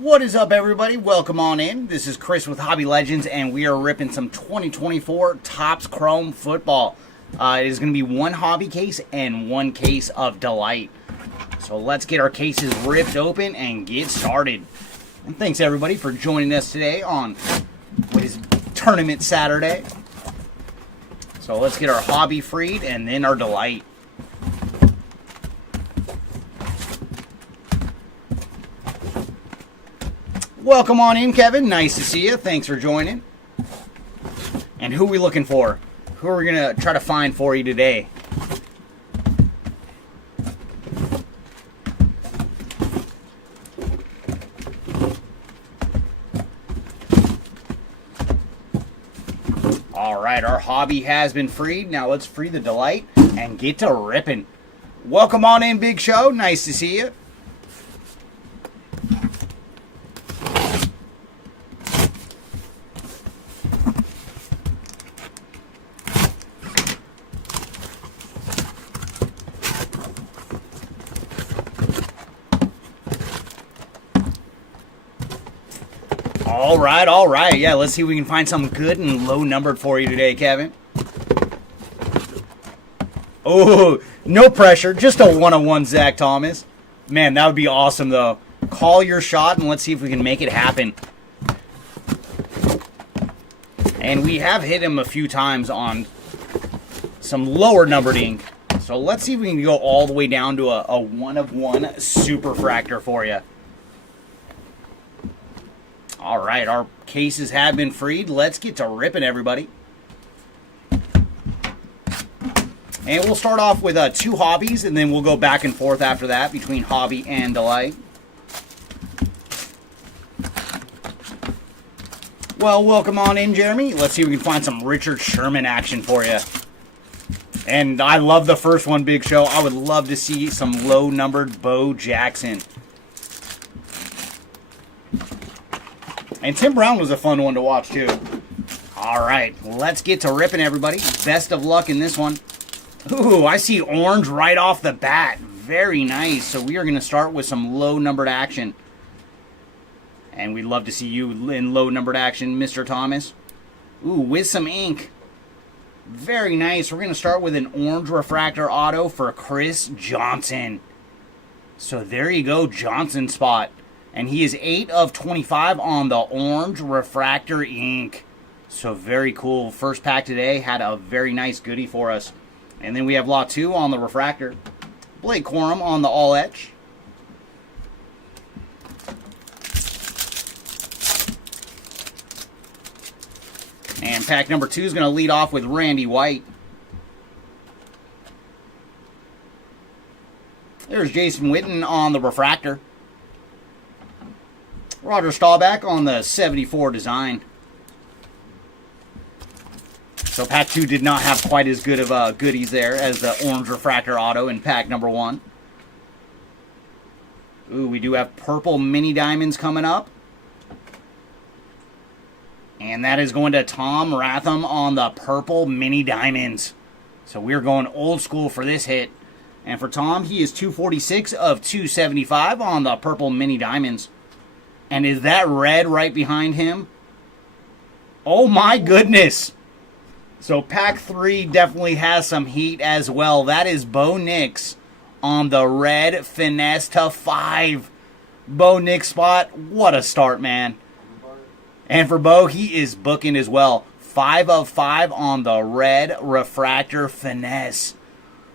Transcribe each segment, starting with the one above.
What is up, everybody? Welcome on in. This is Chris with Hobby Legends, and we are ripping some 2024 Topps Chrome football. It is going to be one hobby case and one case of delight. So let's get our cases ripped open and get started. And thanks, everybody, for joining us today on what is Tournament Saturday. So let's get our hobby freed and then our delight. Welcome on in, Kevin. Nice to see you. Thanks for joining. And who are we looking for? Who are we going to try to find for you today? All right, our hobby has been freed. Now let's free the delight and get to ripping. Welcome on in, Big Show. Nice to see you. All right. Yeah, let's see if we can find something good and low numbered for you today, Kevin. Oh, no pressure. Just a one-on-one Zach Thomas. Man, that would be awesome, though. Call your shot and let's see if we can make it happen. And we have hit him a few times on some lower numbered ink. So let's see if we can go all the way down to a one-of-one super fractor for you. All right, our cases have been freed. Let's get to ripping, everybody. And we'll start off with two hobbies, and then we'll go back and forth after that between hobby and delight. Well, welcome on in, Jeremy. Let's see if we can find some Richard Sherman action for you. And I love the first one, Big Show. I would love to see some low-numbered Bo Jackson. And Tim Brown was a fun one to watch, too. All right, let's get to ripping, everybody. Best of luck in this one. Ooh, I see orange right off the bat. Very nice. So we are going to start with some low-numbered action. And we'd love to see you in low-numbered action, Mr. Thomas. Ooh, with some ink. Very nice. We're going to start with an orange refractor auto for Chris Johnson. So there you go, Johnson spot. And he is 8 of 25 on the orange refractor ink. So very cool. First pack today had a very nice goodie for us. And then we have lot 2 on the refractor. Blake Corum on the all etch. And pack number 2 is going to lead off with Randy White. There's Jason Witten on the refractor. Roger Staubach on the 74 design. So pack 2 did not have quite as good of goodies there as the orange refractor auto in pack number 1. Ooh, we do have purple mini diamonds coming up. And that is going to Tom Ratham on the purple mini diamonds. So we're going old school for this hit. And for Tom, he is 246 of 275 on the purple mini diamonds. And is that red right behind him? Oh my goodness. So pack 3 definitely has some heat as well. That is Bo Nix on the red finesse to 5. Bo Nix spot. What a start, man. And for Bo, he is booking as well. 5 of 5 on the red refractor finesse.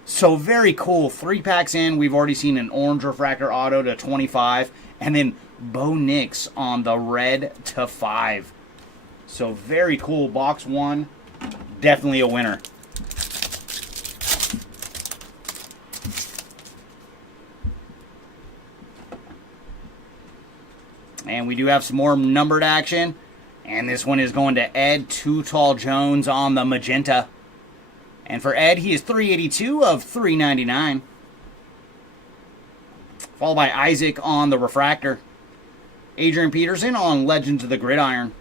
So very cool. 3 packs in, we've already seen an orange refractor auto to 25. And then Bo Nix on the red to 5. So very cool. Box 1, definitely a winner. And we do have some more numbered action. And this one is going to Ed Too Tall Jones on the magenta. And for Ed, he is 382 of 399. Followed by Isaac on the refractor. Adrian Peterson on Legends of the Gridiron.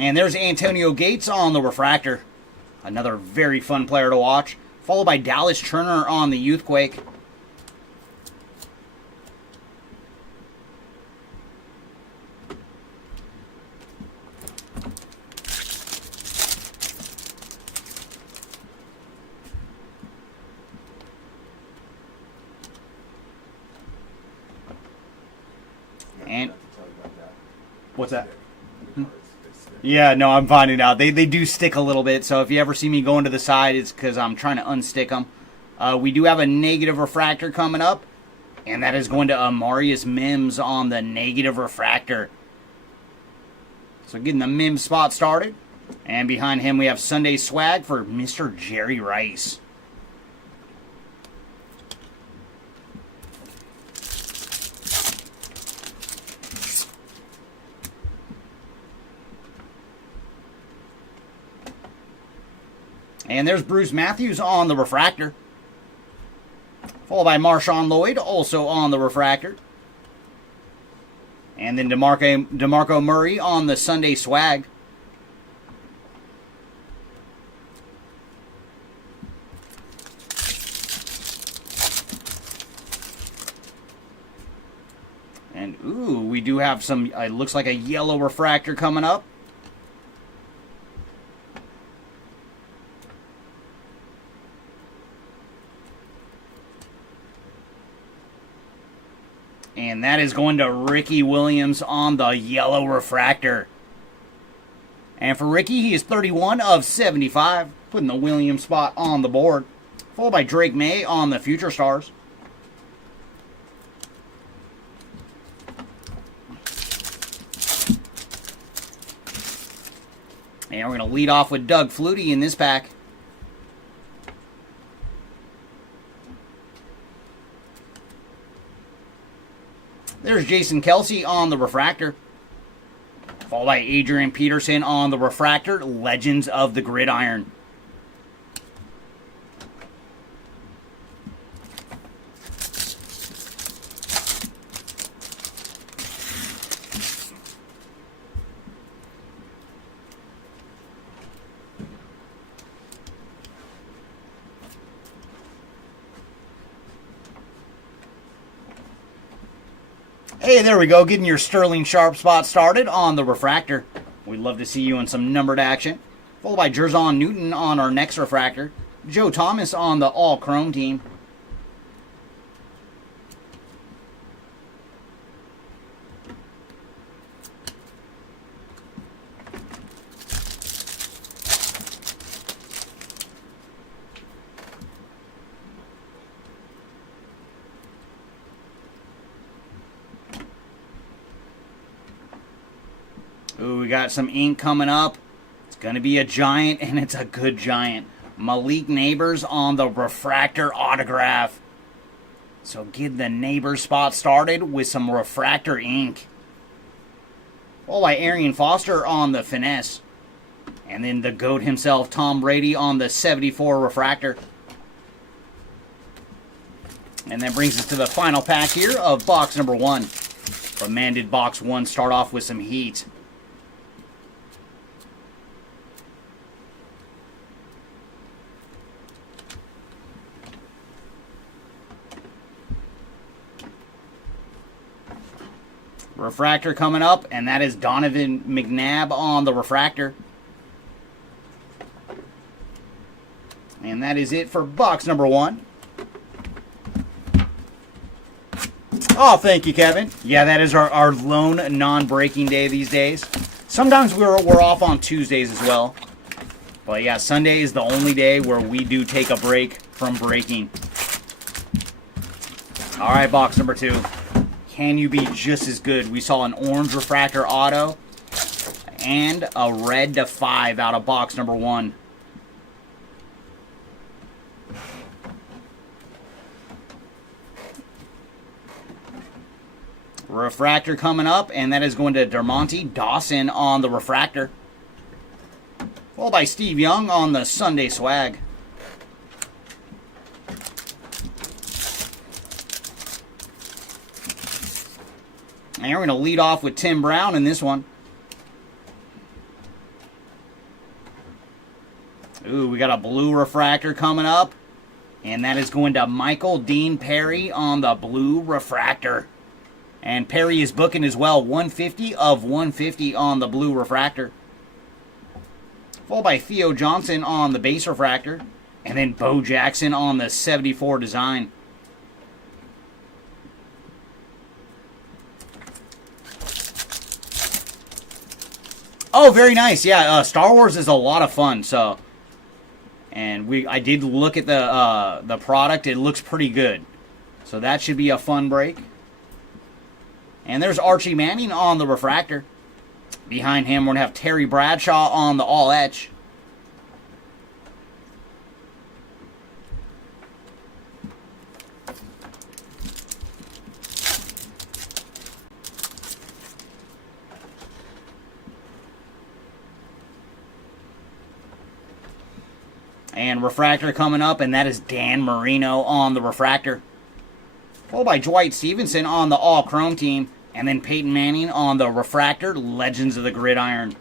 And there's Antonio Gates on the refractor. Another very fun player to watch. Followed by Dallas Turner on the Youthquake. And what's that? Yeah, no, I'm finding out. They do stick a little bit, so if you ever see me going to the side, it's because I'm trying to unstick them. We do have a negative refractor coming up, and that is going to Amarius Mims on the negative refractor. So getting the Mims spot started. And behind him we have Sunday Swag for Mr. Jerry Rice. And there's Bruce Matthews on the refractor. Followed by Marshawn Lloyd, also on the refractor. And then DeMarco Murray on the Sunday Swag. And, ooh, we do have some, it looks like a yellow refractor coming up. And that is going to Ricky Williams on the yellow refractor. And for Ricky, he is 31 of 75, putting the Williams spot on the board. Followed by Drake May on the Future Stars. And we're going to lead off with Doug Flutie in this pack. There's Jason Kelsey on the refractor. Followed by Adrian Peterson on the refractor. Legends of the Gridiron. Hey, there we go, getting your Sterling Sharp spot started on the refractor. We'd love to see you in some numbered action. Followed by Jerzon Newton on our next refractor. Joe Thomas on the all-chrome team. Ooh, we got some ink coming up. It's going to be a giant, and it's a good giant. Malik Neighbors on the refractor autograph. So get the Neighbors spot started with some refractor ink. Followed by Arian Foster on the finesse. And then the GOAT himself, Tom Brady, on the 74 refractor. And that brings us to the final pack here of box number 1. But man, did box 1 start off with some heat. Refractor coming up, and that is Donovan McNabb on the refractor. And that is it for box number 1. Oh, thank you, Kevin. Yeah, that is our lone non-breaking day these days. Sometimes we're off on Tuesdays as well. But yeah, Sunday is the only day where we do take a break from breaking. All right, box number 2. Can you be just as good? We saw an orange refractor auto and a red to 5 out of box number 1. Refractor coming up, and that is going to Dermonte Dawson on the refractor. Followed by Steve Young on the Sunday Swag. And we're going to lead off with Tim Brown in this one. Ooh, we got a blue refractor coming up. And that is going to Michael Dean Perry on the blue refractor. And Perry is booking as well. 150 of 150 on the blue refractor. Followed by Theo Johnson on the base refractor. And then Bo Jackson on the 74 design. Oh, very nice. Yeah, Star Wars is a lot of fun. So, and I did look at the product. It looks pretty good. So that should be a fun break. And there's Archie Manning on the refractor. Behind him, we're going to have Terry Bradshaw on the all-etch. And refractor coming up, and that is Dan Marino on the refractor. Followed by Dwight Stevenson on the all-chrome team. And then Peyton Manning on the refractor, Legends of the Gridiron.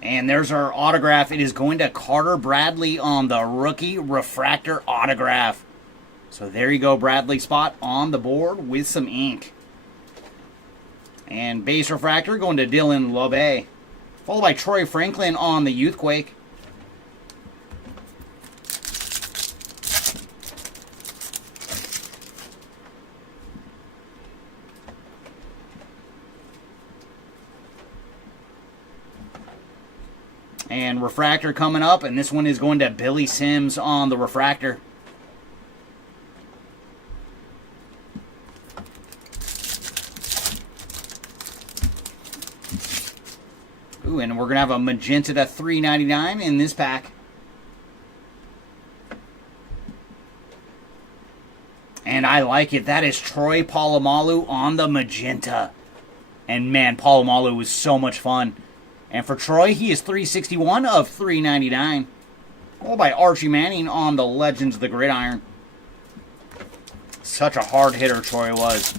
And there's our autograph. It is going to Carter Bradley on the rookie refractor autograph. So there you go, Bradley spot on the board with some ink. And base refractor going to Dylan LeBay. Followed by Troy Franklin on the Youthquake. And refractor coming up, and this one is going to Billy Sims on the refractor. Ooh, and we're going to have a magenta to $3.99 in this pack. And I like it. That is Troy Polamalu on the magenta. And man, Polamalu was so much fun. And for Troy, he is 361 of 399. Followed by Archie Manning on the Legends of the Gridiron. Such a hard hitter Troy was.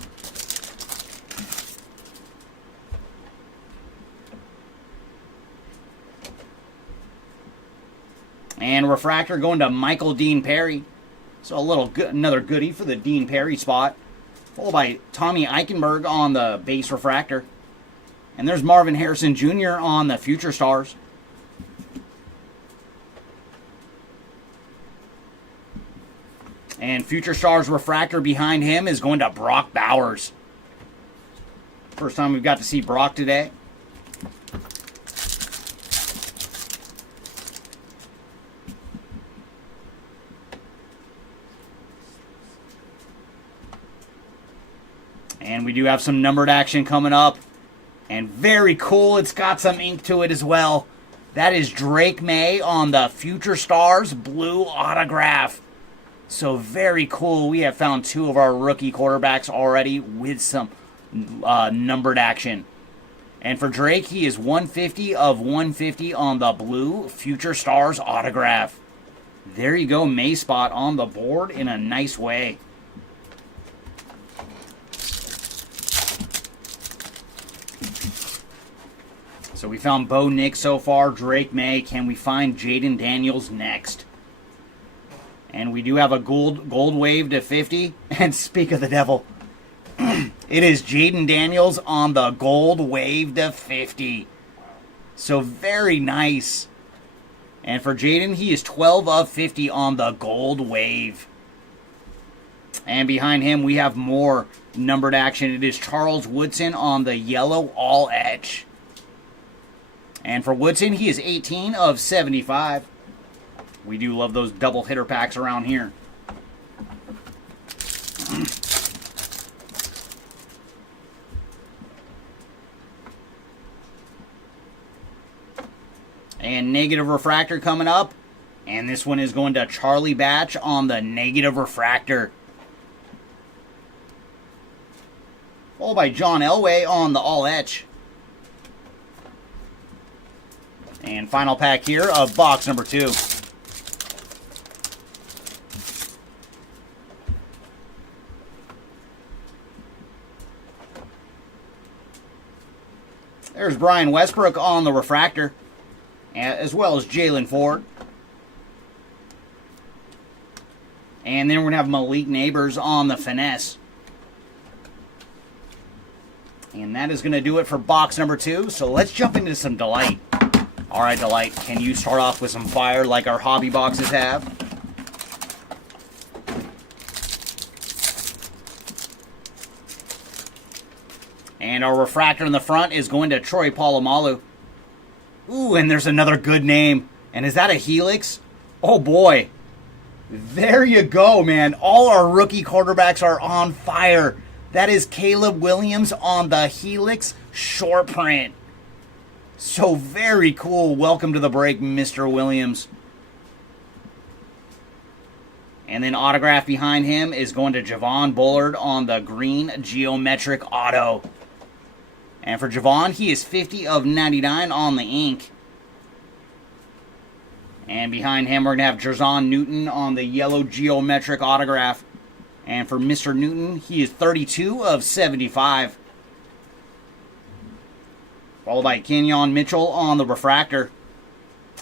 And refractor going to Michael Dean Perry. So another goodie for the Dean Perry spot. Followed by Tommy Eichenberg on the base refractor. And there's Marvin Harrison Jr. on the Future Stars. And Future Stars refractor behind him is going to Brock Bowers. First time we've got to see Brock today. And we do have some numbered action coming up. And very cool, it's got some ink to it as well. That is Drake May on the Future Stars blue autograph. So very cool. We have found two of our rookie quarterbacks already with some numbered action. And for Drake, he is 150 of 150 on the blue Future Stars autograph. There you go, May spot on the board in a nice way. So we found Bo Nick so far, Drake May. Can we find Jaden Daniels next? And we do have a gold wave to 50. And speak of the devil, it is Jaden Daniels on the gold wave to 50. So very nice. And for Jaden, he is 12 of 50 on the gold wave. And behind him, we have more numbered action. It is Charles Woodson on the yellow all etch. And for Woodson, he is 18 of 75. We do love those double hitter packs around here. And negative refractor coming up. And this one is going to Charlie Batch on the negative refractor. Followed by John Elway on the all etch. And final pack here of box number 2. There's Brian Westbrook on the refractor, as well as Jalen Ford. And then we're going to have Malik Neighbors on the finesse. And that is going to do it for box number 2. So let's jump into some Delight. All right, Delight, can you start off with some fire like our hobby boxes have? And our refractor in the front is going to Troy Polamalu. Ooh, and there's another good name. And is that a Helix? Oh, boy. There you go, man. All our rookie quarterbacks are on fire. That is Caleb Williams on the Helix short print. So very cool. Welcome to the break, Mr. Williams. And then autograph behind him is going to Javon Bullard on the green geometric auto. And for Javon, he is 50 of 99 on the ink. And behind him, we're going to have Jerzon Newton on the yellow geometric autograph. And for Mr. Newton, he is 32 of 75. Followed by Kenyon Mitchell on the refractor,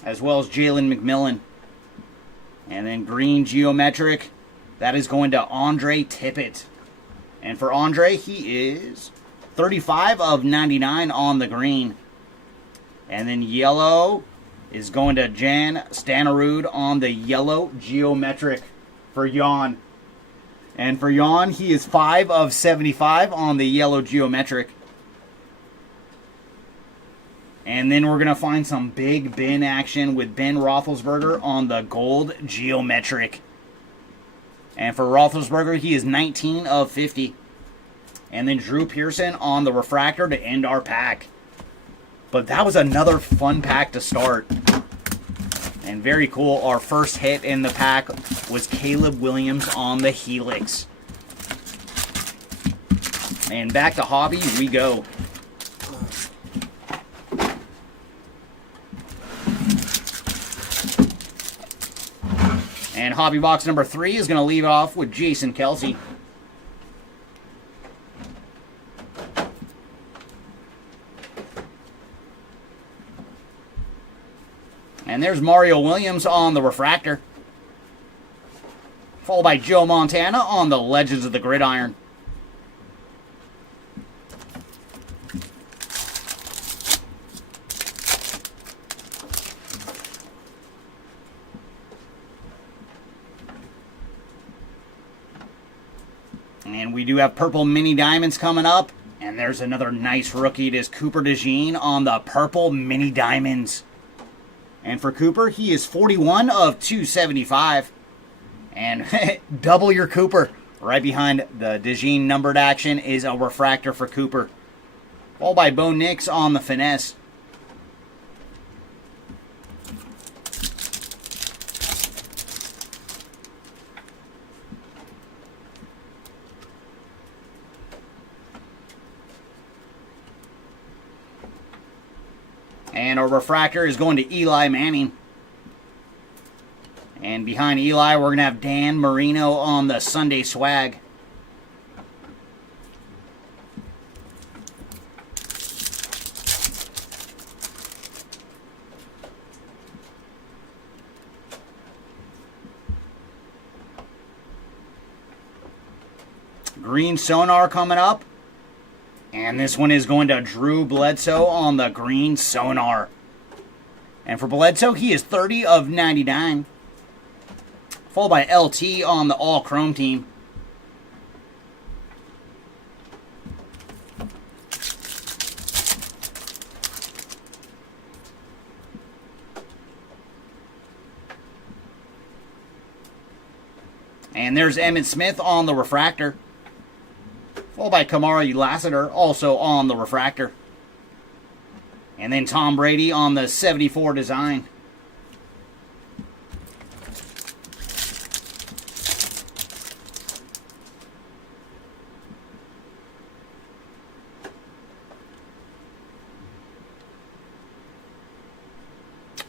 as well as Jalen McMillan. And then green geometric, that is going to Andre Tippett. And for Andre, he is 35 of 99 on the green. And then yellow is going to Jan Stannerud on the yellow geometric for Jan. And for Jan, he is 5 of 75 on the yellow geometric. And then we're going to find some big bin action with Ben Roethlisberger on the gold geometric. And for Roethlisberger, he is 19 of 50. And then Drew Pearson on the refractor to end our pack. But that was another fun pack to start. And very cool. Our first hit in the pack was Caleb Williams on the Helix. And back to hobby we go. And hobby box number 3 is going to leave off with Jason Kelsey. And there's Mario Williams on the refractor. Followed by Joe Montana on the Legends of the Gridiron. And we do have purple mini diamonds coming up. And there's another nice rookie. It is Cooper DeJean on the purple mini diamonds. And for Cooper, he is 41 of 275. And double your Cooper. Right behind the DeJean numbered action is a refractor for Cooper. Followed by Bo Nix on the finesse. And our refractor is going to Eli Manning. And behind Eli, we're going to have Dan Marino on the Sunday Swag. Green Sonar coming up. And this one is going to Drew Bledsoe on the green Sonar. And for Bledsoe, he is 30 of 99. Followed by LT on the all chrome team. And there's Emmett Smith on the refractor. Followed by Kamara Lassiter, also on the refractor. And then Tom Brady on the 74 design.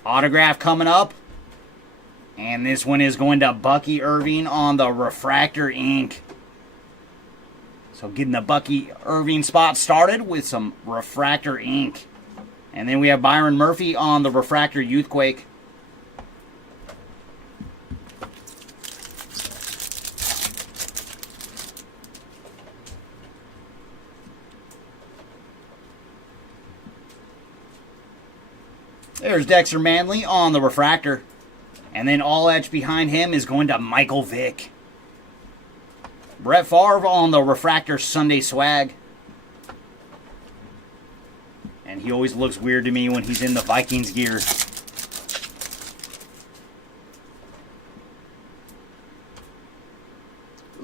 Autograph coming up. And this one is going to Bucky Irving on the refractor ink. So getting the Bucky Irving spot started with some refractor ink. And then we have Byron Murphy on the Refractor Youthquake. There's Dexter Manley on the Refractor. And then all etched behind him is going to Michael Vick. Brett Favre on the Refractor Sunday Swag. And he always looks weird to me when he's in the Vikings gear.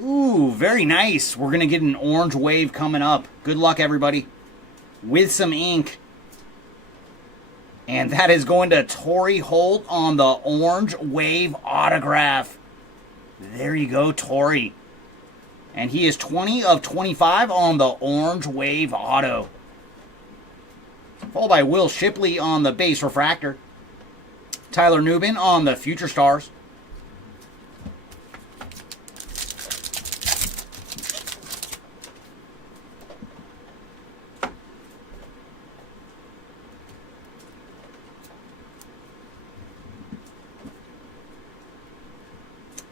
Ooh, very nice. We're going to get an orange wave coming up. Good luck, everybody. With some ink. And that is going to Torrey Holt on the orange wave autograph. There you go, Torrey. And he is 20 of 25 on the orange wave auto. Followed by Will Shipley on the base refractor. Tyler Nubin on the Future Stars.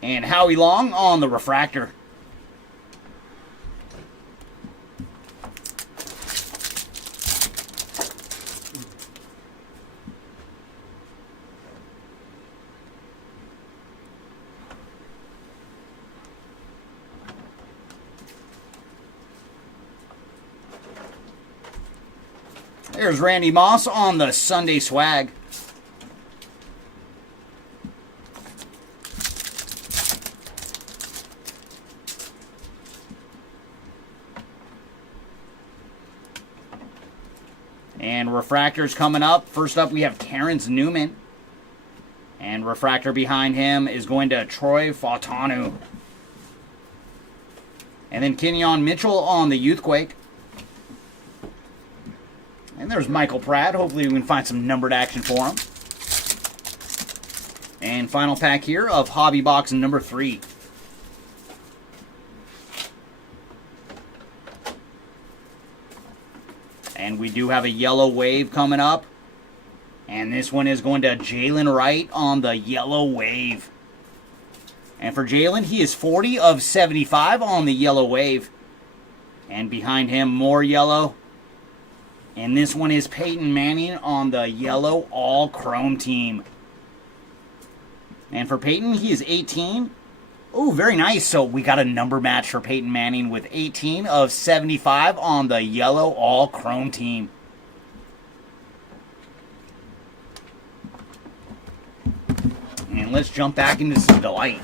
And Howie Long on the refractor. There's Randy Moss on the Sunday Swag. And refractors coming up. First up, we have Terrence Newman. And refractor behind him is going to Troy Fautanu. And then Kenyon Mitchell on the Youthquake. And there's Michael Pratt. Hopefully we can find some numbered action for him. And final pack here of Hobby Box number 3. And we do have a yellow wave coming up. And this one is going to Jalen Wright on the yellow wave. And for Jalen, he is 40 of 75 on the yellow wave. And behind him, more yellow. And this one is Peyton Manning on the yellow all chrome team. And for Peyton, he is 18. Oh, very nice. So we got a number match for Peyton Manning with 18 of 75 on the yellow all chrome team. And let's jump back into some delight.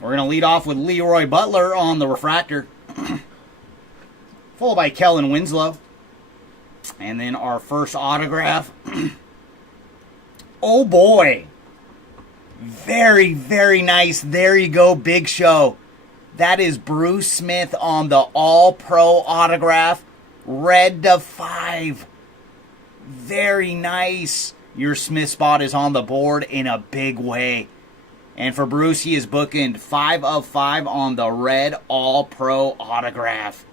We're going to lead off with Leroy Butler on the refractor. Followed by Kellen Winslow. And then our first autograph. Oh boy. Very, very nice. There you go, Big Show. That is Bruce Smith on the All-Pro autograph. Red to 5. Very nice. Your Smith spot is on the board in a big way. And for Bruce, he is bookend 5 of 5 on the red All-Pro autograph.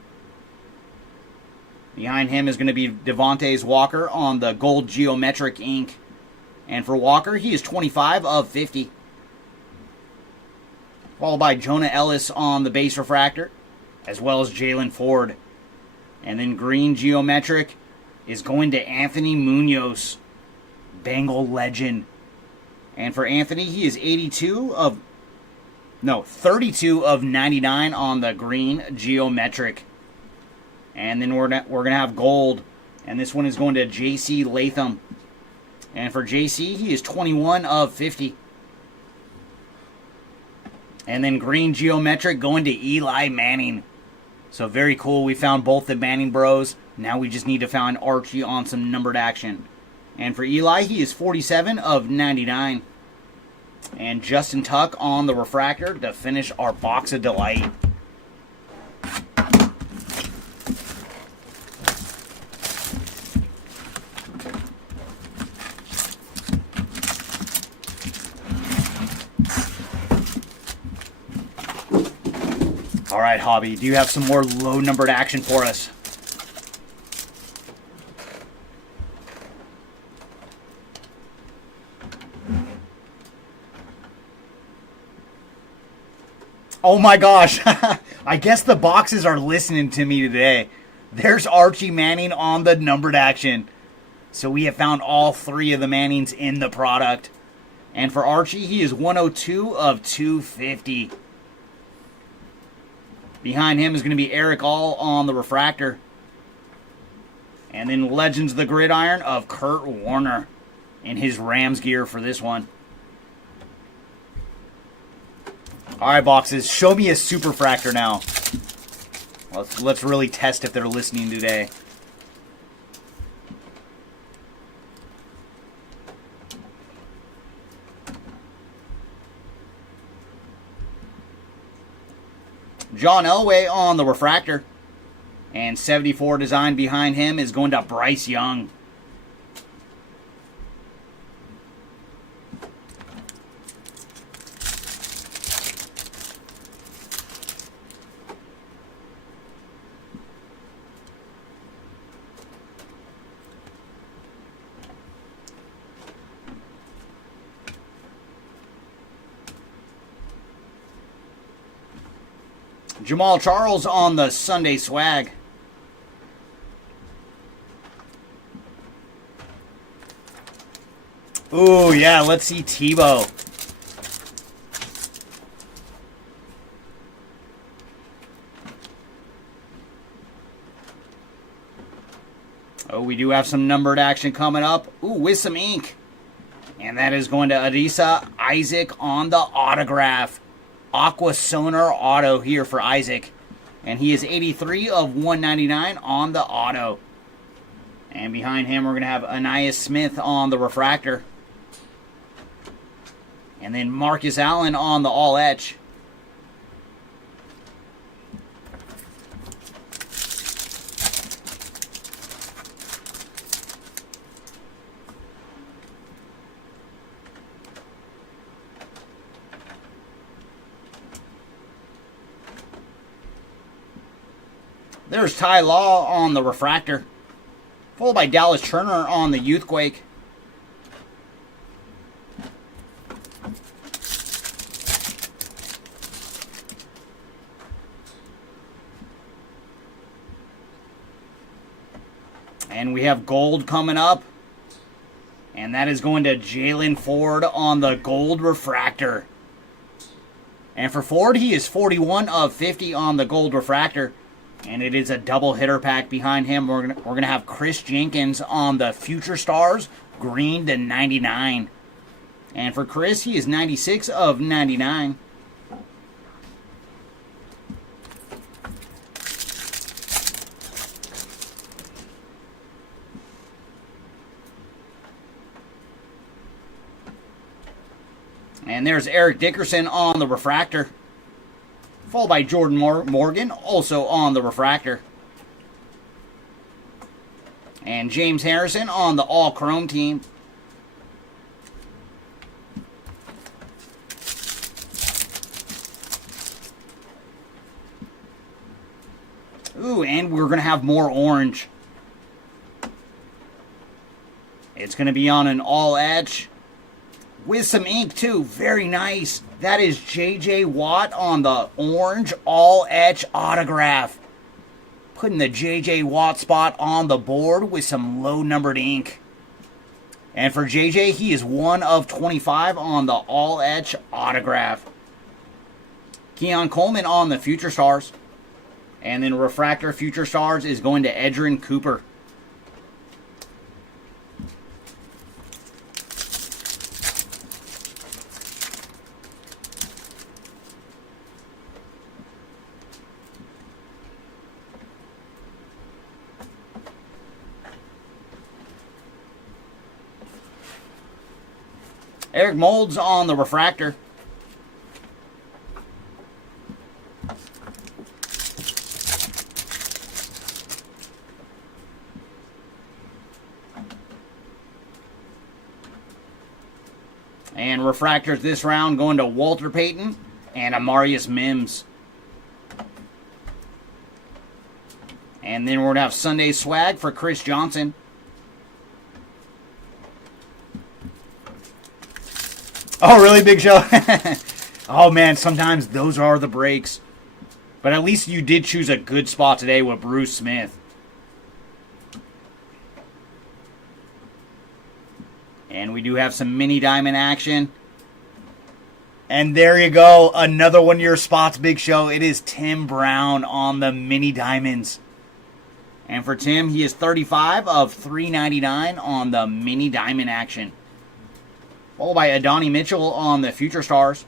Behind him is going to be Devontae Walker on the gold geometric ink. And for Walker, he is 25 of 50. Followed by Jonah Ellis on the base refractor, as well as Jalen Ford. And then green geometric is going to Anthony Munoz, Bengal legend. And for Anthony, he is 32 of 99 on the green geometric. And then we're gonna have gold, and this one is going to JC Latham. And for JC, he is 21 of 50. And then green geometric going to Eli Manning. So very cool. We found both the Manning bros. Now we just need to find Archie on some numbered action. And for Eli, he is 47 of 99. And Justin Tuck on the refractor to finish our box of delight. All right, Hobby, do you have some more low-numbered action for us? Oh my gosh, I guess the boxes are listening to me today. There's Archie Manning on the numbered action. So we have found all three of the Mannings in the product. And for Archie, he is 102 of 250. Behind him is going to be Eric All on the refractor. And then Legends of the Gridiron of Kurt Warner in his Rams gear for this one. All right, boxes, show me a superfractor now. Let's really test if they're listening today. John Elway on the refractor. And 74 design behind him is going to Bryce Young. Jamal Charles on the Sunday swag. Ooh, yeah, let's see Tebow. Oh, we do have some numbered action coming up. Ooh, with some ink. And that is going to Adisa Isaac on the autograph. Aqua Sonar Auto here for Isaac. And he is 83 of 199 on the auto. And behind him, we're going to have Anais Smith on the refractor. And then Marcus Allen on the all etch. There's Ty Law on the refractor. Followed by Dallas Turner on the Youthquake. And we have gold coming up. And that is going to Jalen Ford on the gold refractor. And for Ford, he is 41 of 50 on the gold refractor. And it is a double hitter pack behind him. We're gonna have Chris Jenkins on the Future Stars, green to 99. And for Chris, he is 96 of 99. And there's Eric Dickerson on the refractor. Followed by Jordan Morgan, also on the refractor. And James Harrison on the all-chrome team. Ooh, and we're going to have more orange. It's going to be on an all-etch. With some ink, too. Very nice. That is J.J. Watt on the orange all-etch autograph. Putting the J.J. Watt spot on the board with some low-numbered ink. And for J.J., he is 1 of 25 on the all-etch autograph. Keon Coleman on the Future Stars. And then refractor Future Stars is going to Edrin Cooper. Eric Moulds on the refractor. And refractors this round going to Walter Payton and Amarius Mims. And then we're going to have Sunday Swag for Chris Johnson. Oh, really, Big Show? Oh, man, sometimes those are the breaks. But at least you did choose a good spot today with Bruce Smith. And we do have some mini diamond action. And there you go. Another one of your spots, Big Show. It is Tim Brown on the mini diamonds. And for Tim, he is 35 of 399 on the mini diamond action. Followed by Adonai Mitchell on the Future Stars.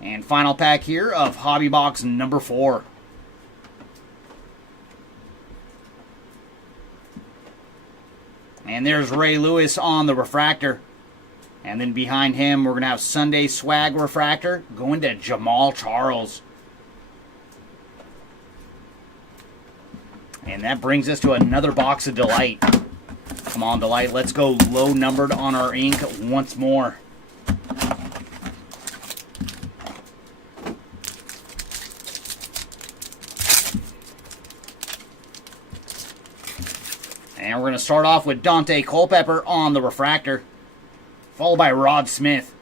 And final pack here of Hobby Box number 4. And there's Ray Lewis on the refractor. And then behind him, we're going to have Sunday Swag refractor going to Jamal Charles. And that brings us to another box of Delight. Come on, Delight. Let's go low numbered on our ink once more. And we're going to start off with Dante Culpepper on the refractor, followed by Rod Smith.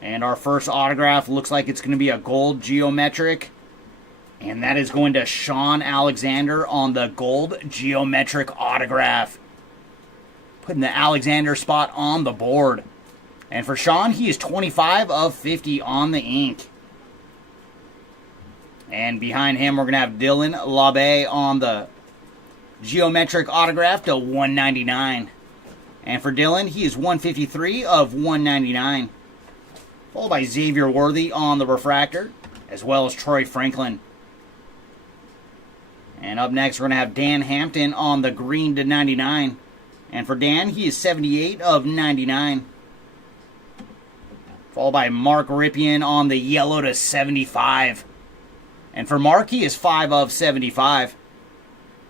And our first autograph looks like it's going to be a gold geometric. And that is going to Sean Alexander on the gold geometric autograph. Putting the Alexander spot on the board. And for Sean, he is 25 of 50 on the ink. And behind him, we're going to have Dylan LaBaye on the geometric autograph to 199. And for Dylan, he is 153 of 199. Followed by Xavier Worthy on the refractor, as well as Troy Franklin. And up next, we're going to have Dan Hampton on the green to 99. And for Dan, he is 78 of 99. Followed by Mark Ripien on the yellow to 75. And for Mark, he is 5 of 75.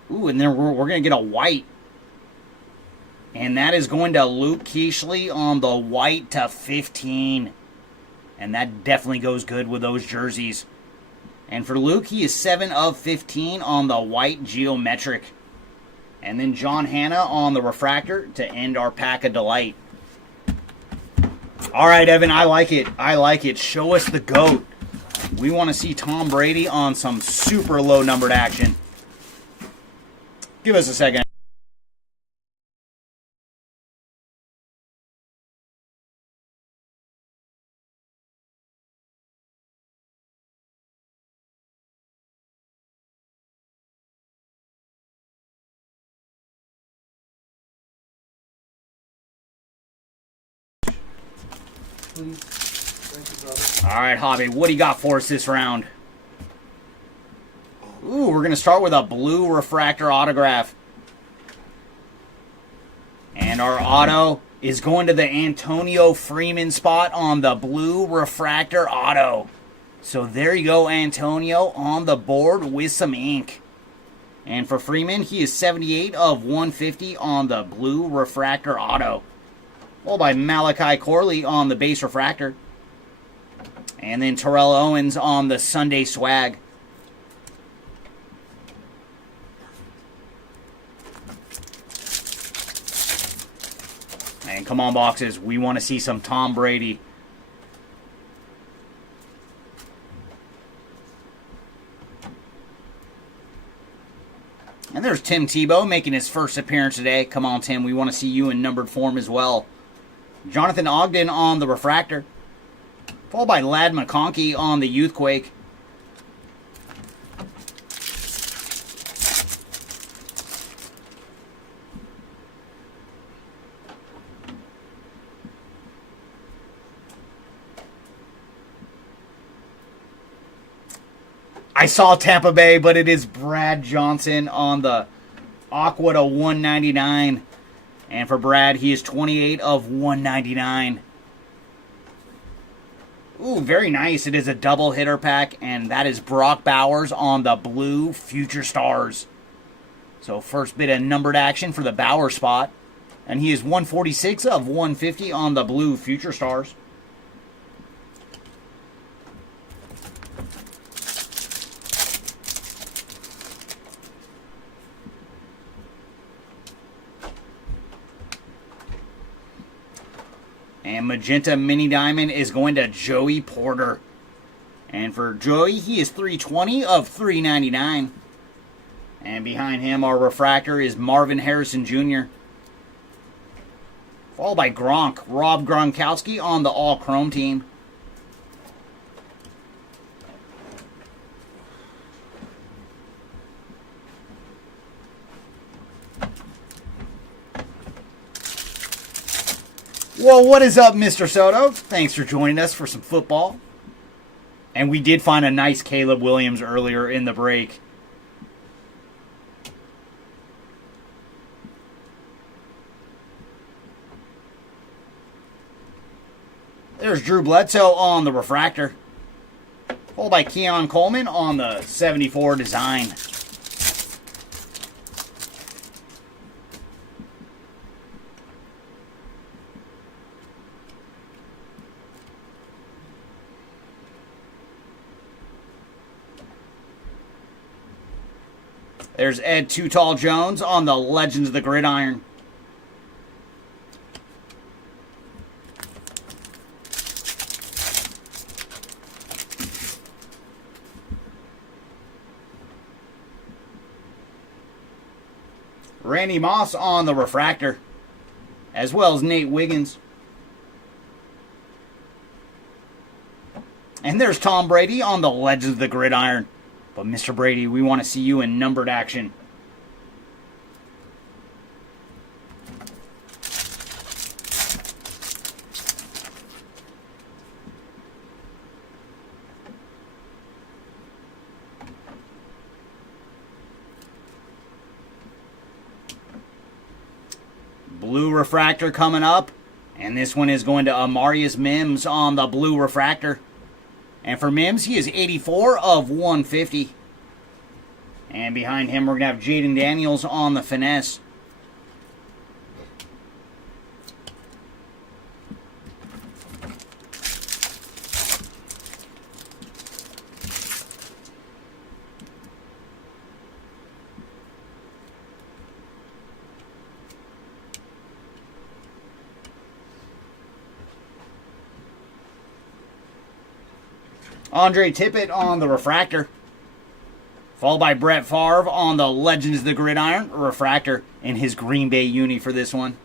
Ooh, and then we're going to get a white. And that is going to Luke Keishley on the white to 15. And that definitely goes good with those jerseys. And for Luke, he is 7 of 15 on the white geometric. And then John Hanna on the refractor to end our pack of Delight. All right, Evan, I like it. I like it. Show us the GOAT. We want to see Tom Brady on some super low numbered action. Give us a second. Please. Thank you, brother. All right, Hobby, what do you got for us this round? Ooh, we're going to start with a blue refractor autograph. And our auto is going to the Antonio Freeman spot on the blue refractor auto. So there you go, Antonio, on the board with some ink. And for Freeman, he is 78 of 150 on the blue refractor auto. Followed by Malachi Corley on the base refractor. And then Terrell Owens on the Sunday Swag. And come on, boxes. We want to see some Tom Brady. And there's Tim Tebow making his first appearance today. Come on, Tim. We want to see you in numbered form as well. Jonathan Ogden on the refractor. Followed by Ladd McConkey on the Youthquake. I saw Tampa Bay, but it is Brad Johnson on the Aqua to 199. And for Brad, he is 28 of 199. Ooh, very nice. It is a double hitter pack, and that is Brock Bowers on the blue Future Stars. So first bit of numbered action for the Bauer spot. And he is 146 of 150 on the blue Future Stars. And Magenta Mini Diamond is going to Joey Porter. And for Joey, he is 320 of 399. And behind him, our refractor is Marvin Harrison Jr. Followed by Gronk, Rob Gronkowski on the all-chrome team. Well, what is up, Mr. Soto? Thanks for joining us for some football. And we did find a nice Caleb Williams earlier in the break. There's Drew Bledsoe on the refractor. Followed by Keon Coleman on the 74 design. There's Ed Too Tall Jones on the Legends of the Gridiron. Randy Moss on the refractor, as well as Nate Wiggins. And there's Tom Brady on the Legends of the Gridiron. But Mr. Brady, we want to see you in numbered action. Blue refractor coming up. And this one is going to Amarius Mims on the blue refractor. And for Mims, he is 84 of 150. And behind him, we're going to have Jaden Daniels on the finesse. Andre Tippett on the refractor. Followed by Brett Favre on the Legends of the Gridiron refractor in his Green Bay uni for this one.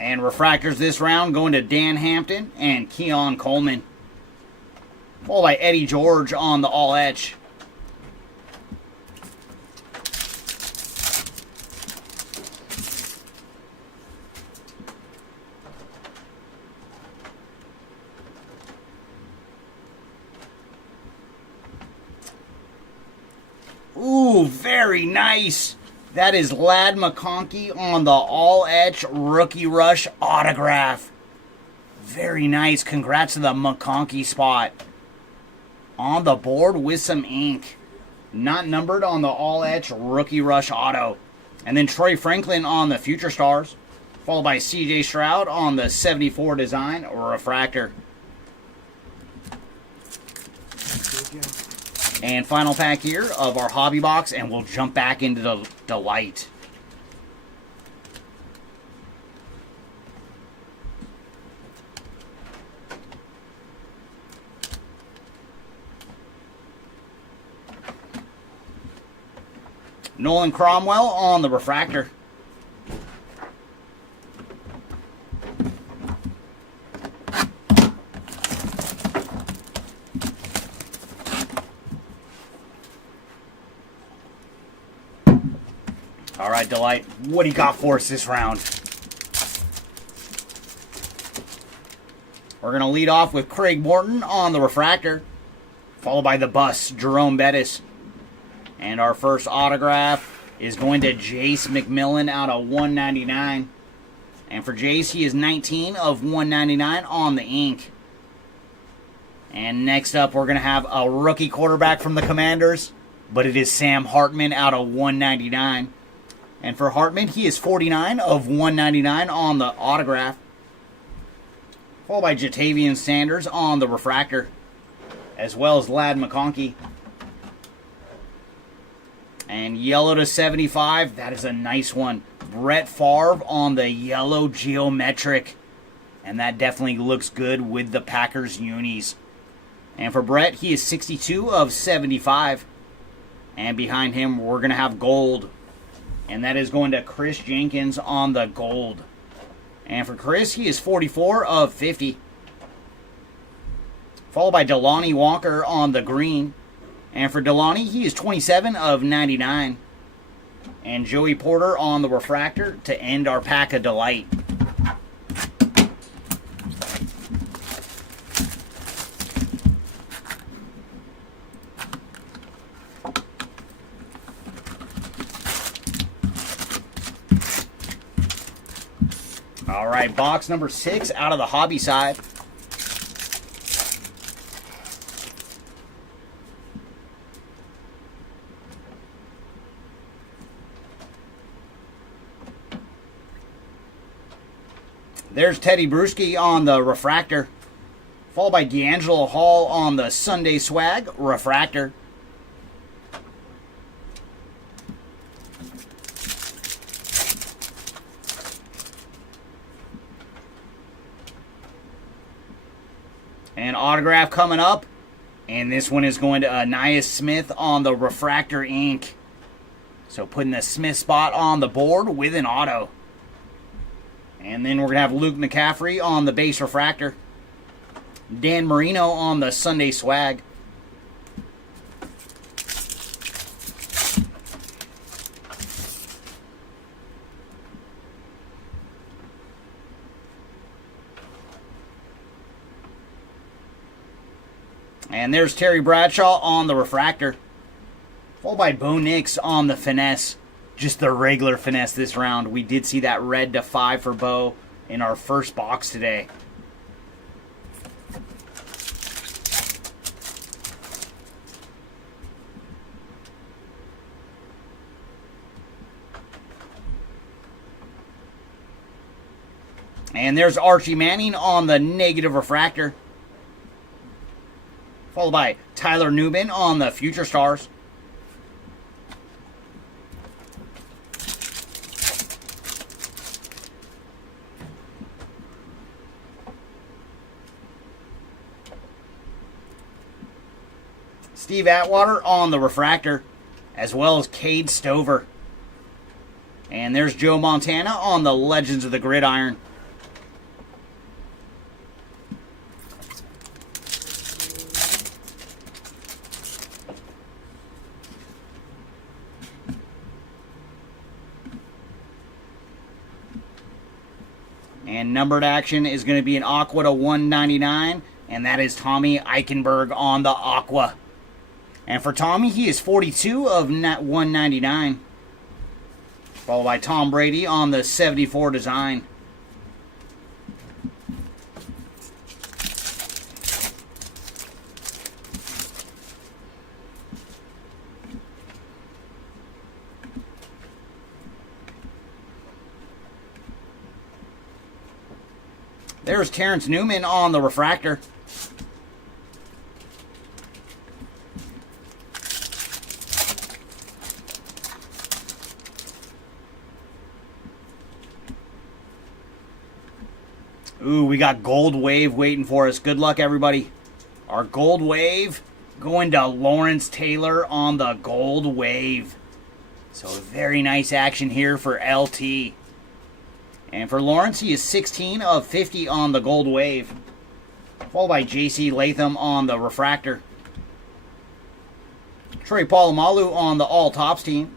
And refractors this round going to Dan Hampton and Keon Coleman. Followed by Eddie George on the all etch. Ooh, very nice. That is Ladd McConkey on the all etch Rookie Rush autograph. Very nice. Congrats to the McConkey spot. On the board with some ink. Not numbered on the all etch Rookie Rush auto. And then Troy Franklin on the Future Stars. Followed by CJ Stroud on the 74 design refractor. And final pack here of our hobby box, and we'll jump back into the delight. Nolan Cromwell on the refractor. All right, Delight, what do you got for us this round? We're going to lead off with Craig Morton on the refractor, followed by the bus, Jerome Bettis. And our first autograph is going to Jace McMillan out of 199. And for Jace, he is 19 of 199 on the ink. And next up, we're going to have a rookie quarterback from the Commanders, but it is Sam Hartman out of 199. And for Hartman, he is 49 of 199 on the autograph. Followed by Jatavian Sanders on the refractor, as well as Ladd McConkey. And yellow to 75, that is a nice one. Brett Favre on the yellow geometric. And that definitely looks good with the Packers unis. And for Brett, he is 62 of 75. And behind him, we're going to have gold. And that is going to Chris Jenkins on the gold. And for Chris, he is 44 of 50. Followed by Delanie Walker on the green. And for Delanie, he is 27 of 99. And Joey Porter on the refractor to end our pack of delight. All right, box number 6 out of the hobby side. There's Teddy Bruschi on the refractor, followed by D'Angelo Hall on the Sunday Swag refractor. An autograph coming up, and this one is going to Ainias Smith on the refractor ink. So putting the Smith spot on the board with an auto. And then we're going to have Luke McCaffrey on the base refractor. Dan Marino on the Sunday Swag. And there's Terry Bradshaw on the refractor. Followed by Bo Nix on the finesse. Just the regular finesse this round. We did see that red to 5 for Bo in our first box today. And there's Archie Manning on the negative refractor. Followed by Tyler Newman on the Future Stars. Steve Atwater on the refractor, as well as Cade Stover. And there's Joe Montana on the Legends of the Gridiron. And numbered action is going to be an Aqua to 199, and that is Tommy Eichenberg on the Aqua. And for Tommy, he is 42 of 199. Followed by Tom Brady on the 74 design. There's Terrence Newman on the refractor. Ooh, we got Gold Wave waiting for us. Good luck, everybody. Our Gold Wave going to Lawrence Taylor on the Gold Wave. So very nice action here for LT. And for Lawrence, he is 16 of 50 on the Gold Wave. Followed by JC Latham on the refractor. Troy Polamalu on the All Tops team.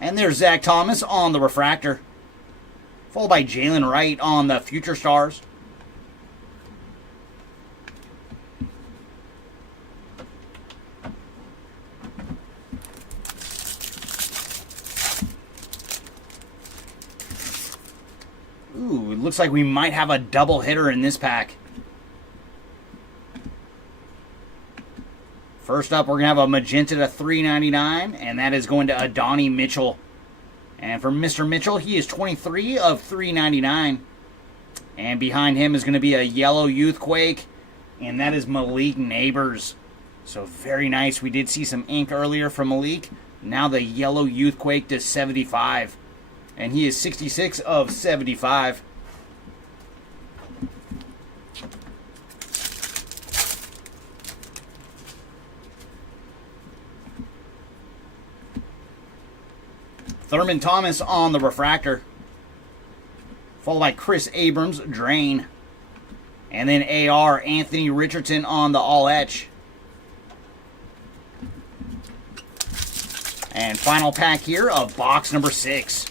And there's Zach Thomas on the refractor. Followed by Jalen Wright on the Future Stars. Ooh, it looks like we might have a double hitter in this pack. First up, we're going to have a magenta to 399, and that is going to Adonai Mitchell. And for Mr. Mitchell, he is 23 of 399. And behind him is going to be a yellow Youthquake, and that is Malik Neighbors. So very nice. We did see some ink earlier from Malik. Now the yellow Youthquake to 75. And he is 66 of 75. Thurman Thomas on the refractor. Followed by Chris Abrams, Drain. And then AR, Anthony Richardson on the all-etch. And final pack here of box number 6.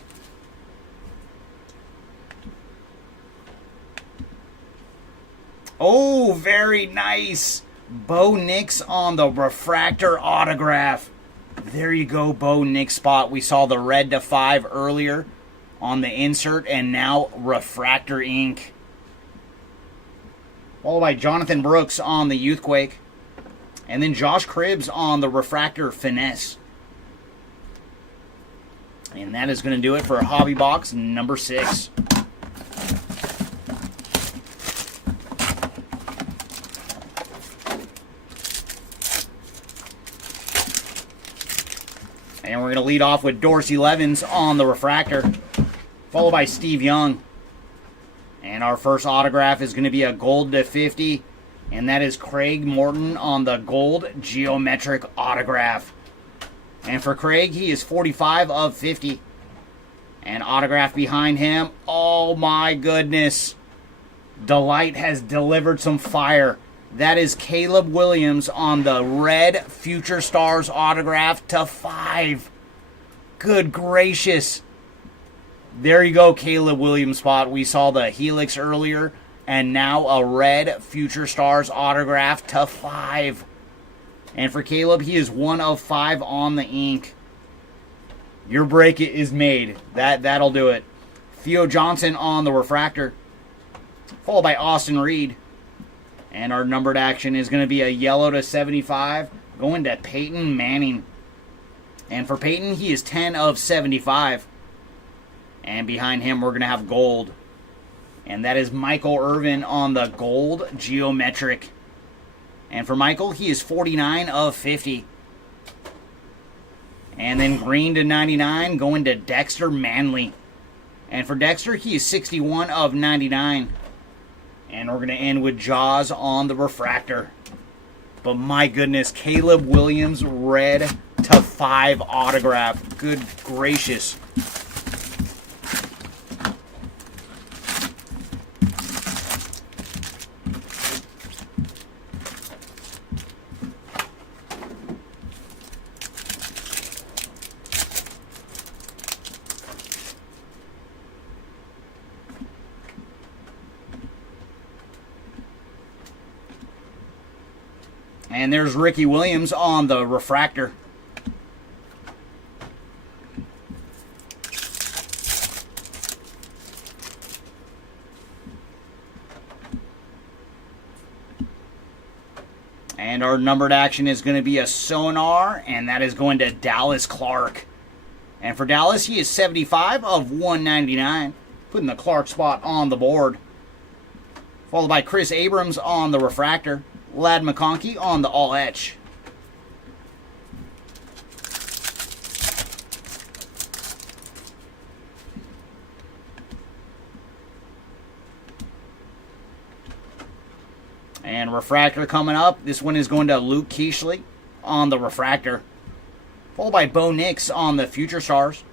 Oh, very nice. Bo Nix on the refractor autograph. There you go, Bo Nix spot. We saw the red to 5 earlier on the insert, and now refractor ink. Followed by Jonathan Brooks on the Youthquake. And then Josh Cribbs on the refractor finesse. And that is going to do it for hobby box number 6. And we're going to lead off with Dorsey Levens on the refractor, followed by Steve Young. And our first autograph is going to be a gold to 50, and that is Craig Morton on the gold geometric autograph. And for Craig, he is 45 of 50. And autograph behind him, oh my goodness. Delight has delivered some fire. That is Caleb Williams on the red Future Stars autograph to 5. Good gracious. There you go, Caleb Williams spot. We saw the Helix earlier, and now a red Future Stars autograph to 5. And for Caleb, he is 1 of 5 on the ink. Your break is made. That'll do it. Theo Johnson on the refractor, followed by Austin Reed. And our numbered action is going to be a yellow to 75, going to Peyton Manning. And for Peyton, he is 10 of 75. And behind him, we're going to have gold. And that is Michael Irvin on the gold geometric. And for Michael, he is 49 of 50. And then green to 99, going to Dexter Manley. And for Dexter, he is 61 of 99. And we're going to end with Jaws on the refractor. But my goodness, Caleb Williams red to 5 autograph. Good gracious. And there's Ricky Williams on the refractor. And our numbered action is going to be a Sonar, and that is going to Dallas Clark. And for Dallas, he is 75 of 199, putting the Clark spot on the board. Followed by Chris Abrams on the refractor. Lad McConkey on the all-etch. And refractor coming up. This one is going to Luke Keishley on the refractor. Followed by Bo Nix on the Future Stars.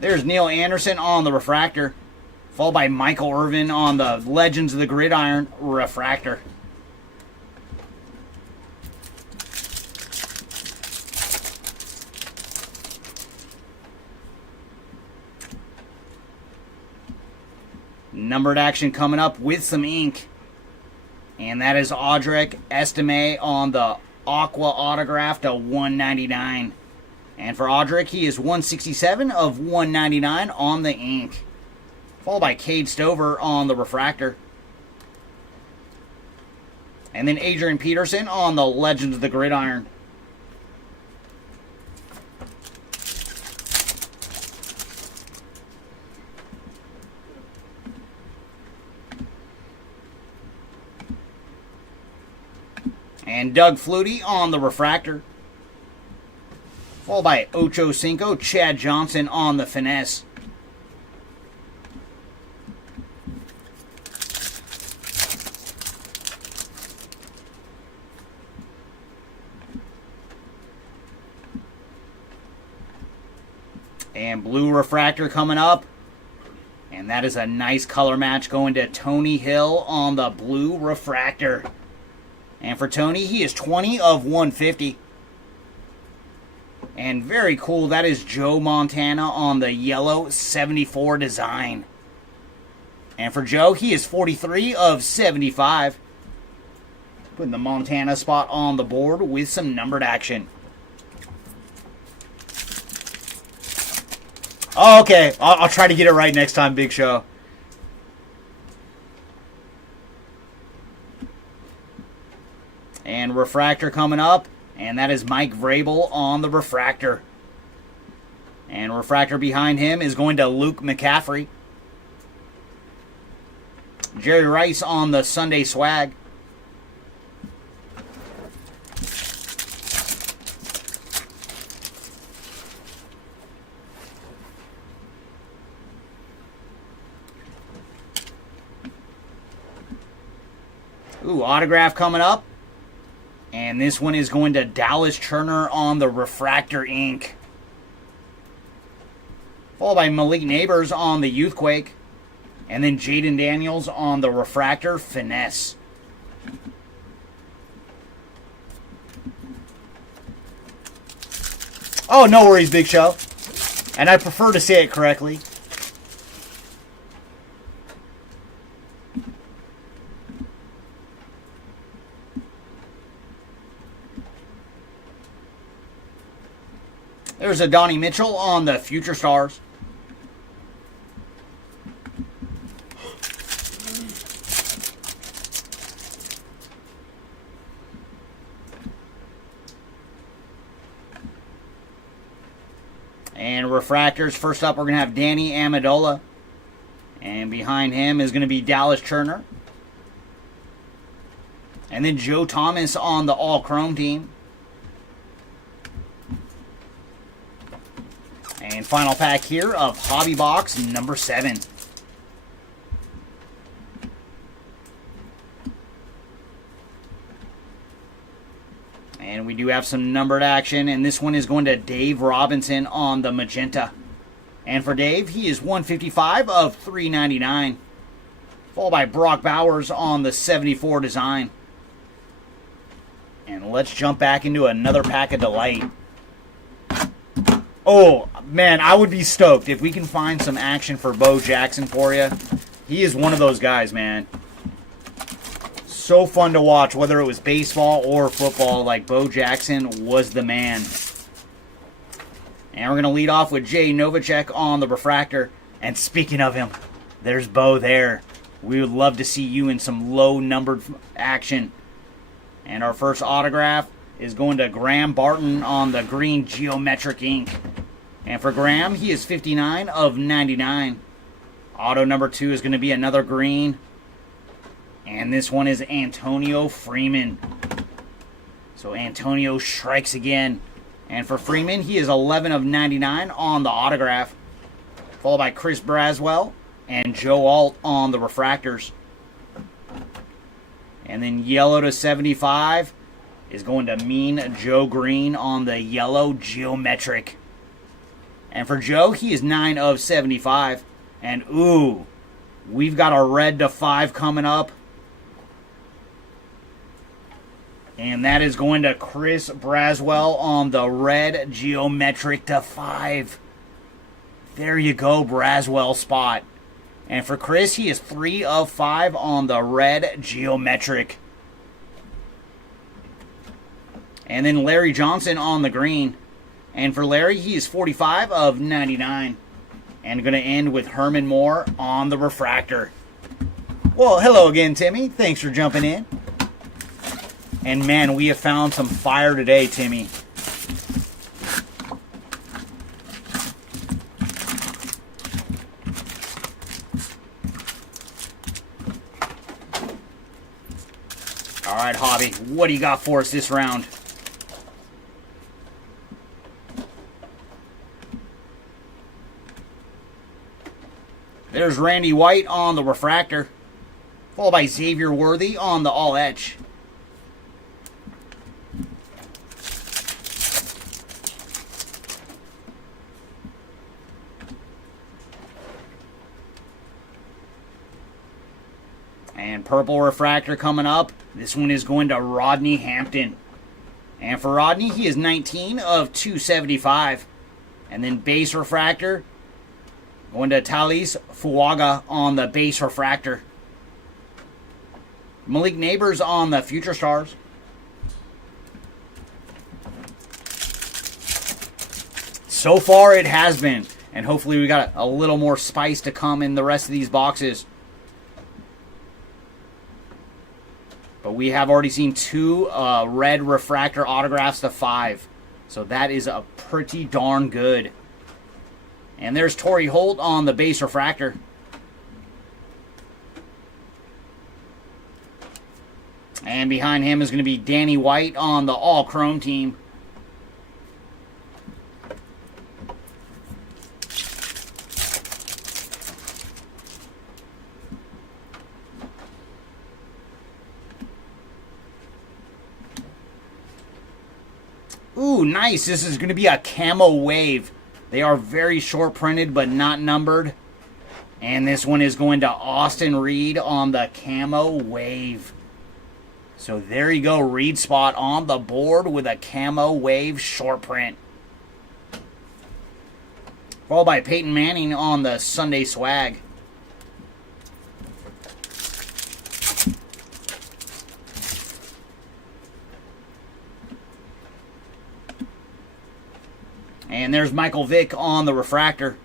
There's Neil Anderson on the refractor, Followed by Michael Irvin on the Legends of the Gridiron refractor. Numbered action coming up with some ink. And that is Audric Estime on the Aqua autograph to 199. And for Audric, he is 167 of 199 on the ink. Followed by Cade Stover on the refractor. And then Adrian Peterson on the Legends of the Gridiron. And Doug Flutie on the refractor. Followed by Ocho Cinco, Chad Johnson on the finesse. And blue refractor coming up. And that is a nice color match going to Tony Hill on the blue refractor. And for Tony, he is 20 of 150. And very cool, that is Joe Montana on the yellow 74 design. And for Joe, he is 43 of 75. Putting the Montana spot on the board with some numbered action. Oh, okay, I'll try to get it right next time, Big Show. And refractor coming up, and that is Mike Vrabel on the refractor. And refractor behind him is going to Luke McCaffrey. Jerry Rice on the Sunday swag. Ooh, autograph coming up. And this one is going to Dallas Turner on the refractor ink. Followed by Malik Neighbors on the Youthquake. And then Jaden Daniels on the refractor finesse. Oh, no worries, Big Show. And I prefer to say it correctly. There's a Donnie Mitchell on the Future Stars. And refractors, first up we're going to have Danny Amendola. And behind him is going to be Dallas Turner. And then Joe Thomas on the all-chrome team. And final pack here of Hobby Box number 7. And we do have some numbered action, and this one is going to Dave Robinson on the magenta. And for Dave, he is 155 of 399. Followed by Brock Bowers on the 74 design. And let's jump back into another pack of delight. Oh, man, I would be stoked if we can find some action for Bo Jackson for you. He is one of those guys, man. So fun to watch, whether it was baseball or football. Like, Bo Jackson was the man. And we're going to lead off with Jay Novacek on the refractor. And speaking of him, there's Bo there. We would love to see you in some low-numbered action. And our first autograph is going to Graham Barton on the green geometric ink. And for Graham, he is 59 of 99. Auto number 2 is going to be another green. And this one is Antonio Freeman. So Antonio strikes again. And for Freeman, he is 11 of 99 on the autograph. Followed by Chris Braswell and Joe Alt on the refractors. And then yellow to 75 is going to Mean Joe Green on the yellow geometric. And for Joe, he is 9 of 75. And ooh, We've got our red to 5 coming up. And that is going to Chris Braswell on the red geometric to 5. There you go, Braswell spot. And for Chris, he is 3 of 5 on the red geometric. And then Larry Johnson on the green. And for Larry, he is 45 of 99. And going to end with Herman Moore on the refractor. Well, hello again, Timmy. Thanks for jumping in. And man, we have found some fire today, Timmy. All right, Hobby, what do you got for us this round? There's Randy White on the refractor, followed by Xavier Worthy on the all etch. And purple refractor coming up. This one is going to Rodney Hampton. And for Rodney, he is 19 of 275. And then base refractor going to Talis Fuaga on the base refractor. Malik Neighbors on the Future Stars. So far it has been. And hopefully we got a little more spice to come in the rest of these boxes. But we have already seen 2 red refractor autographs to 5. So that is a pretty darn good. And there's Torrey Holt on the base refractor. And behind him is going to be Danny White on the all chrome team. Ooh, nice. This is going to be a camo wave. They are very short printed, but not numbered. And this one is going to Austin Reed on the camo wave. So there you go. Reed spot on the board with a camo wave short print. Followed by Peyton Manning on the Sunday swag. And there's Michael Vick on the refractor,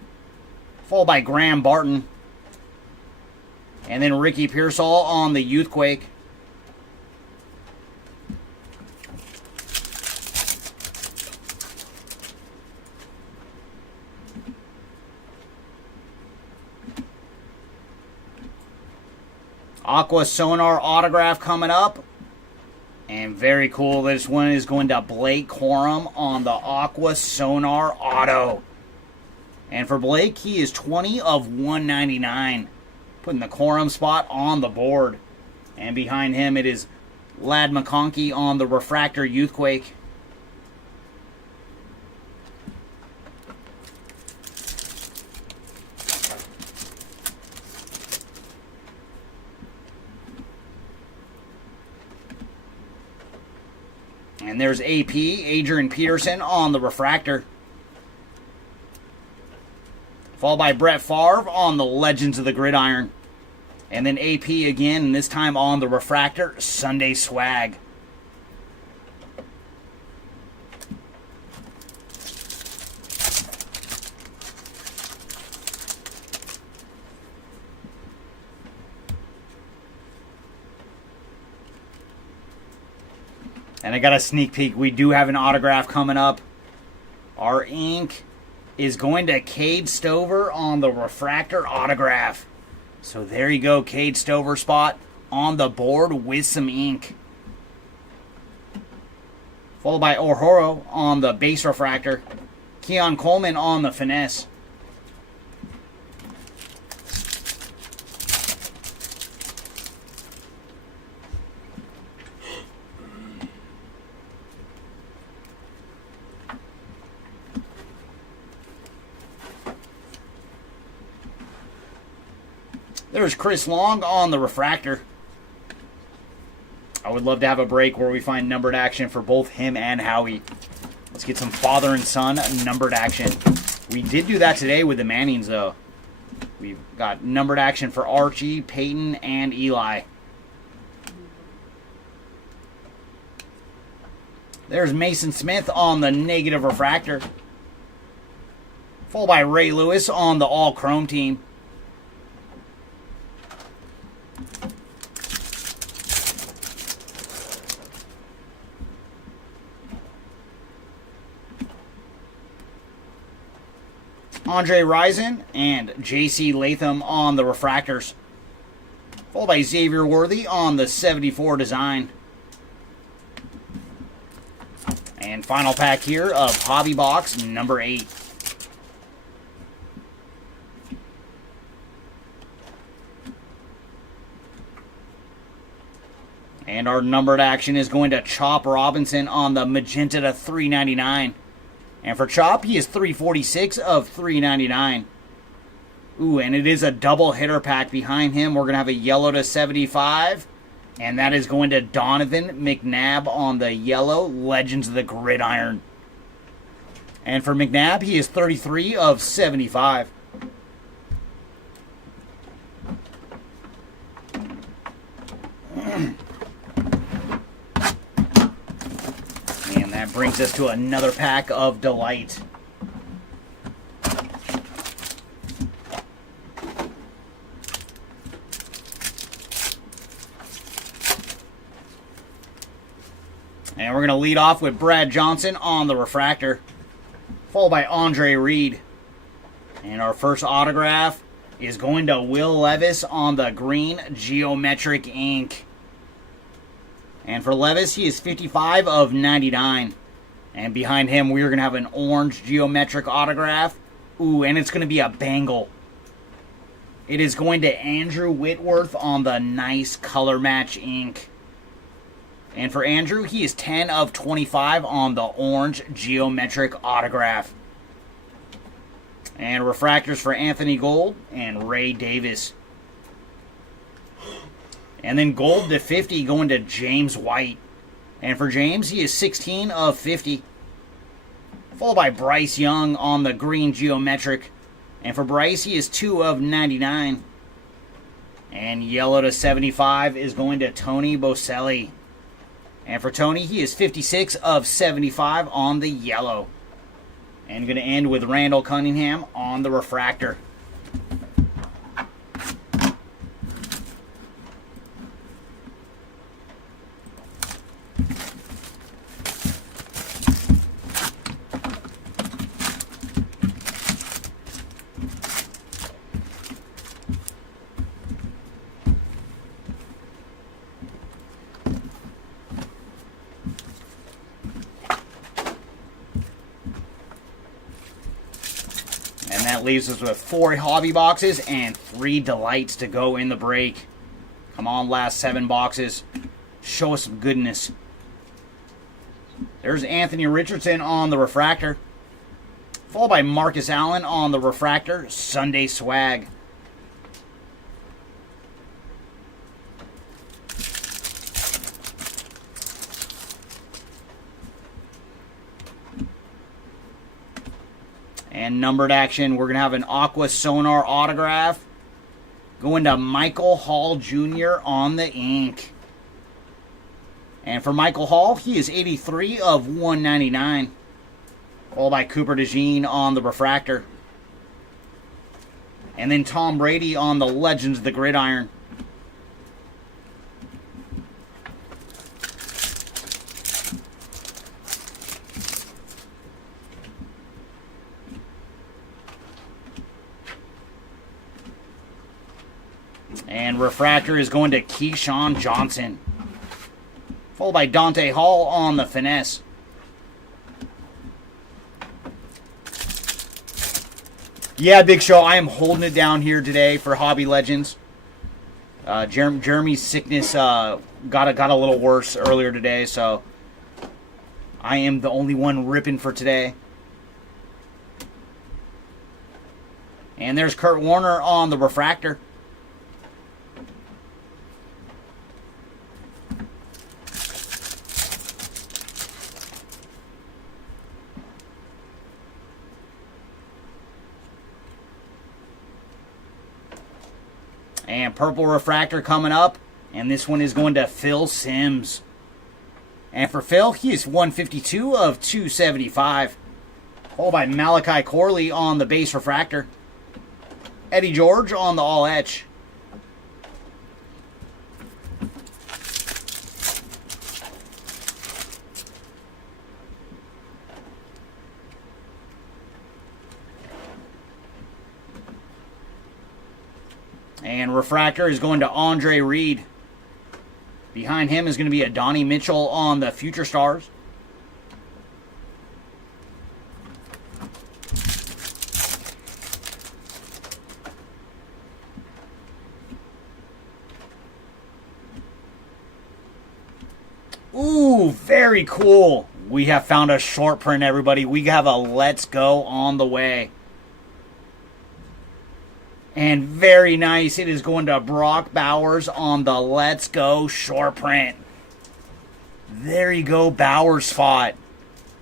followed by Graham Barton. And then Ricky Pearsall on the Youthquake. Aqua Sonar autograph coming up. And very cool, this one is going to Blake Corum on the Aqua Sonar Auto. And for Blake, he is 20 of 199. Putting the Corum spot on the board. And behind him, it is Lad McConkey on the Refractor Youthquake. And there's AP, Adrian Peterson on the refractor. Followed by Brett Favre on the Legends of the Gridiron. And then AP again, and this time on the refractor, Sunday swag. And I got a sneak peek. We do have an autograph coming up. Our ink is going to Cade Stover on the refractor autograph. So there you go, Cade Stover spot on the board with some ink. Followed by O'Horo on the base refractor. Keon Coleman on the finesse. There's Chris Long on the refractor. I would love to have a break where we find numbered action for both him and Howie. Let's get some father and son numbered action. We did do that today with the Mannings, though. We've got numbered action for Archie, Peyton, and Eli. There's Mason Smith on the negative refractor. Followed by Ray Lewis on the all-chrome team. Andre Rison and J.C. Latham on the refractors. Followed by Xavier Worthy on the 74 design. And final pack here of Hobby Box number 8. And our numbered action is going to Chop Robinson on the magenta to 399. And for Chop, he is 346 of 399. Ooh, and it is a double hitter pack behind him. We're going to have a yellow to 75. And that is going to Donovan McNabb on the yellow Legends of the Gridiron. And for McNabb, he is 33 of 75. And that brings us to another pack of Delight. And we're going to lead off with Brad Johnson on the refractor, followed by Andre Reed. And our first autograph is going to Will Levis on the green geometric ink. And for Levis, he is 55 of 99. And behind him, we're going to have an orange geometric autograph. Ooh, and it's going to be a bangle. It is going to Andrew Whitworth on the nice color match ink. And for Andrew, he is 10 of 25 on the orange geometric autograph. And refractors for Anthony Gold and Ray Davis. And then gold to 50 going to James White. And for James, he is 16 of 50. Followed by Bryce Young on the green geometric. And for Bryce, he is 2 of 99. And yellow to 75 is going to Tony Boselli. And for Tony, he is 56 of 75 on the yellow. And going to end with Randall Cunningham on the refractor. And that leaves us with 4 hobby boxes and 3 delights to go in the break. Come on, last 7 boxes. Show us some goodness. There's Anthony Richardson on the refractor. Followed by Marcus Allen on the refractor. Sunday Swag. And numbered action, we're going to have an Aqua Sonar autograph going to Michael Hall Jr. on the ink. And for Michael Hall, he is 83 of 199. Followed by Cooper DeJean on the refractor. And then Tom Brady on the Legends of the Gridiron. And refractor is going to Keyshawn Johnson. Followed by Dante Hall on the finesse. Yeah, Big Show, I am holding it down here today for Hobby Legends. Jeremy's sickness got a little worse earlier today, so I am the only one ripping for today. And there's Kurt Warner on the refractor. And purple refractor coming up. And this one is going to Phil Simms. And for Phil, he is 152 of 275. Followed by Malachi Corley on the base refractor. Eddie George on the all etch. And refractor is going to Andre Reed. Behind him is going to be a Donnie Mitchell on the Future Stars. Ooh, very cool. We have found a short print, everybody. We have a Let's Go on the way. And very nice. It is going to Brock Bowers on the Let's Go short print. There you go, Bowers spot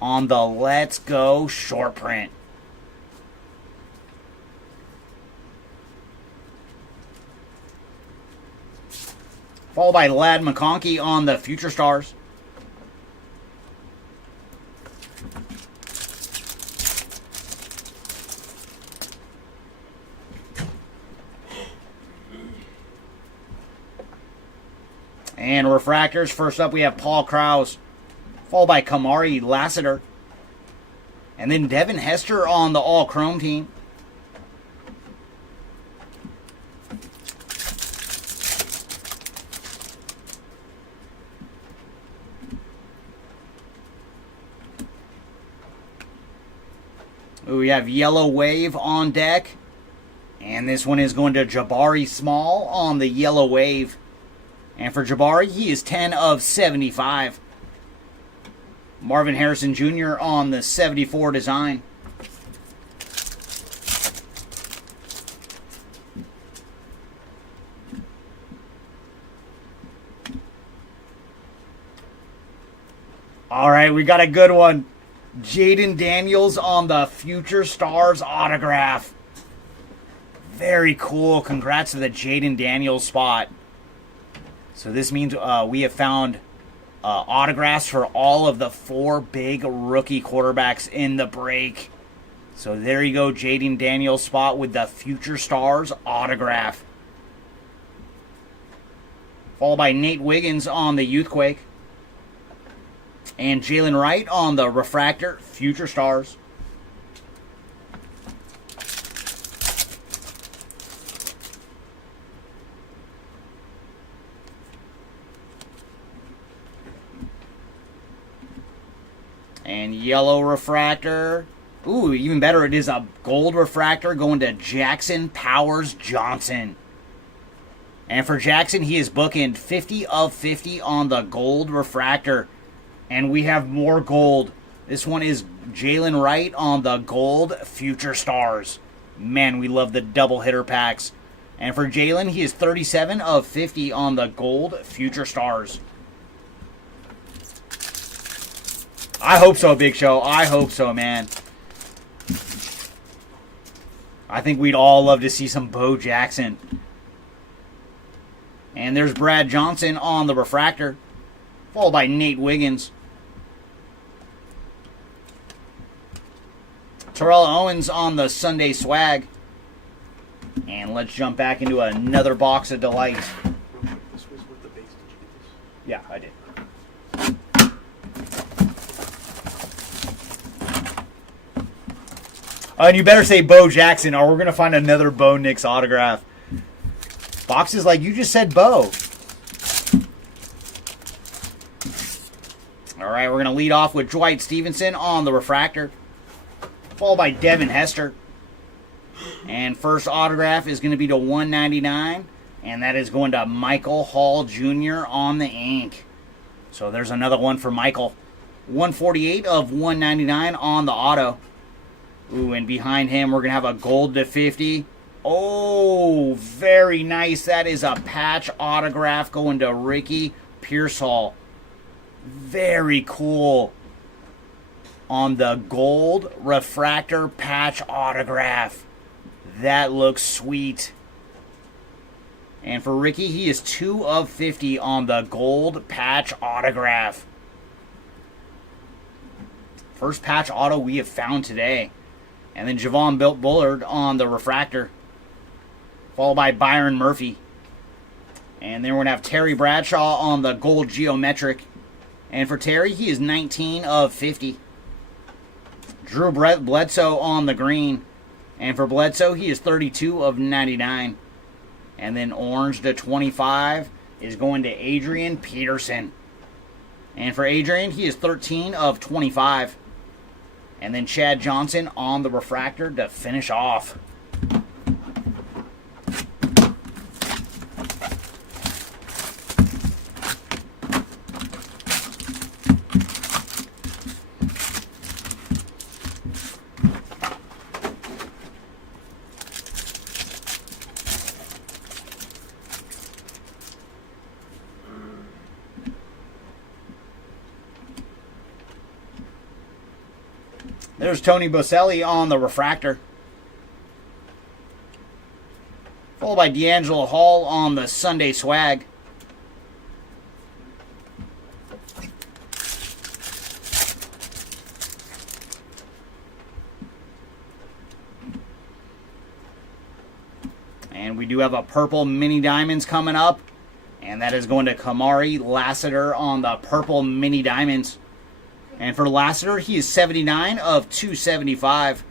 on the Let's Go short print. Followed by Ladd McConkey on the Future Stars. And refractors, first up we have Paul Krause, followed by Kamari Lassiter. And then Devin Hester on the all-chrome team. We have Yellow Wave on deck. And this one is going to Jabari Small on the Yellow Wave. And for Jabari, he is 10 of 75. Marvin Harrison Jr. on the 74 design. All right, we got a good one. Jaden Daniels on the Future Stars autograph. Very cool. Congrats to the Jaden Daniels spot. So this means we have found autographs for all of the 4 big rookie quarterbacks in the break. So there you go, Jaden Daniels spot with the Future Stars autograph. Followed by Nate Wiggins on the Youthquake. And Jalen Wright on the Refractor Future Stars. And yellow refractor. Ooh, even better, it is a gold refractor going to Jackson Powers Johnson. And for Jackson, he is bookend 50 of 50 on the gold refractor. And we have more gold. This one is Jalen Wright on the gold Future Stars. Man, we love the double hitter packs. And for Jalen, he is 37 of 50 on the gold Future Stars. I hope so, Big Show. I hope so, man. I think we'd all love to see some Bo Jackson. And there's Brad Johnson on the refractor, followed by Nate Wiggins. Terrell Owens on the Sunday swag. And let's jump back into another box of delights. This was with the base. Did you get this? Yeah, I did. And you better say Bo Jackson, or we're going to find another Bo Nix autograph. Boxes like you just said Bo. All right, we're going to lead off with Dwight Stevenson on the refractor, followed by Devin Hester. And first autograph is going to be to 199, and that is going to Michael Hall Jr. on the ink. So there's another one for Michael. 148 of 199 on the auto. Ooh, and behind him, we're going to have a gold to 50. Oh, very nice. That is a patch autograph going to Ricky Pearsall. Very cool. On the gold refractor patch autograph. That looks sweet. And for Ricky, he is 2 of 50 on the gold patch autograph. First patch auto we have found today. And then Javon Bullard on the refractor. Followed by Byron Murphy. And then we're going to have Terry Bradshaw on the gold geometric. And for Terry, he is 19 of 50. Drew Bledsoe on the green. And for Bledsoe, he is 32 of 99. And then orange to 25 is going to Adrian Peterson. And for Adrian, he is 13 of 25. And then Chad Johnson on the refractor to finish off. There's Tony Boselli on the refractor. Followed by D'Angelo Hall on the Sunday swag. And we do have a purple mini diamonds coming up. And that is going to Kamari Lassiter on the purple mini diamonds. And for Lassiter, he is 79 of 275.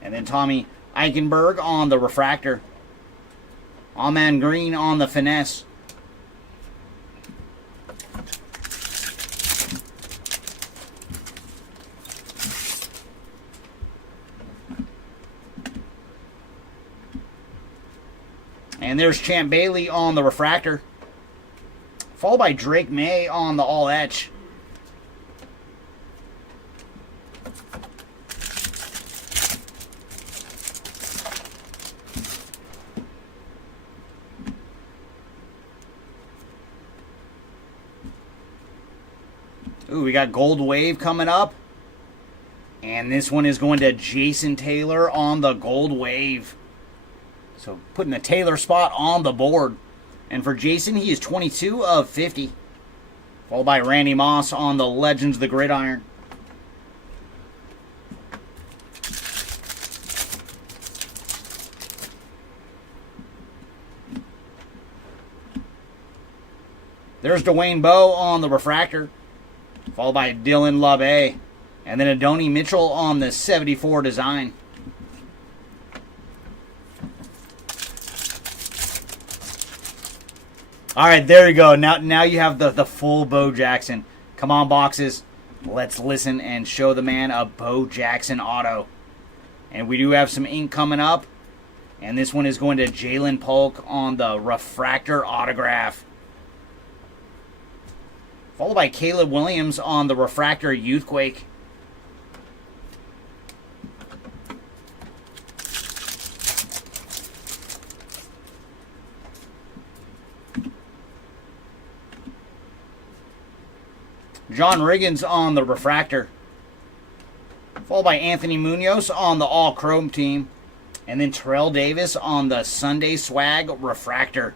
And then Tommy Eichenberg on the refractor. Ahman Green on the finesse. And there's Champ Bailey on the refractor. Followed by Drake May on the all etch. Ooh, we got Gold Wave coming up. And this one is going to Jason Taylor on the Gold Wave. So putting the Taylor spot on the board. And for Jason, he is 22 of 50. Followed by Randy Moss on the Legends of the Gridiron. There's Dwayne Bowe on the refractor. Followed by Dylan LaBae. And then Adonai Mitchell on the 74 design. All right, there you go. Now you have the full Bo Jackson. Come on, boxes. Let's listen and show the man a Bo Jackson auto. And we do have some ink coming up. And this one is going to Jalen Polk on the refractor autograph. Followed by Caleb Williams on the refractor Youthquake. John Riggins on the refractor. Followed by Anthony Munoz on the all chrome team. And then Terrell Davis on the Sunday swag refractor.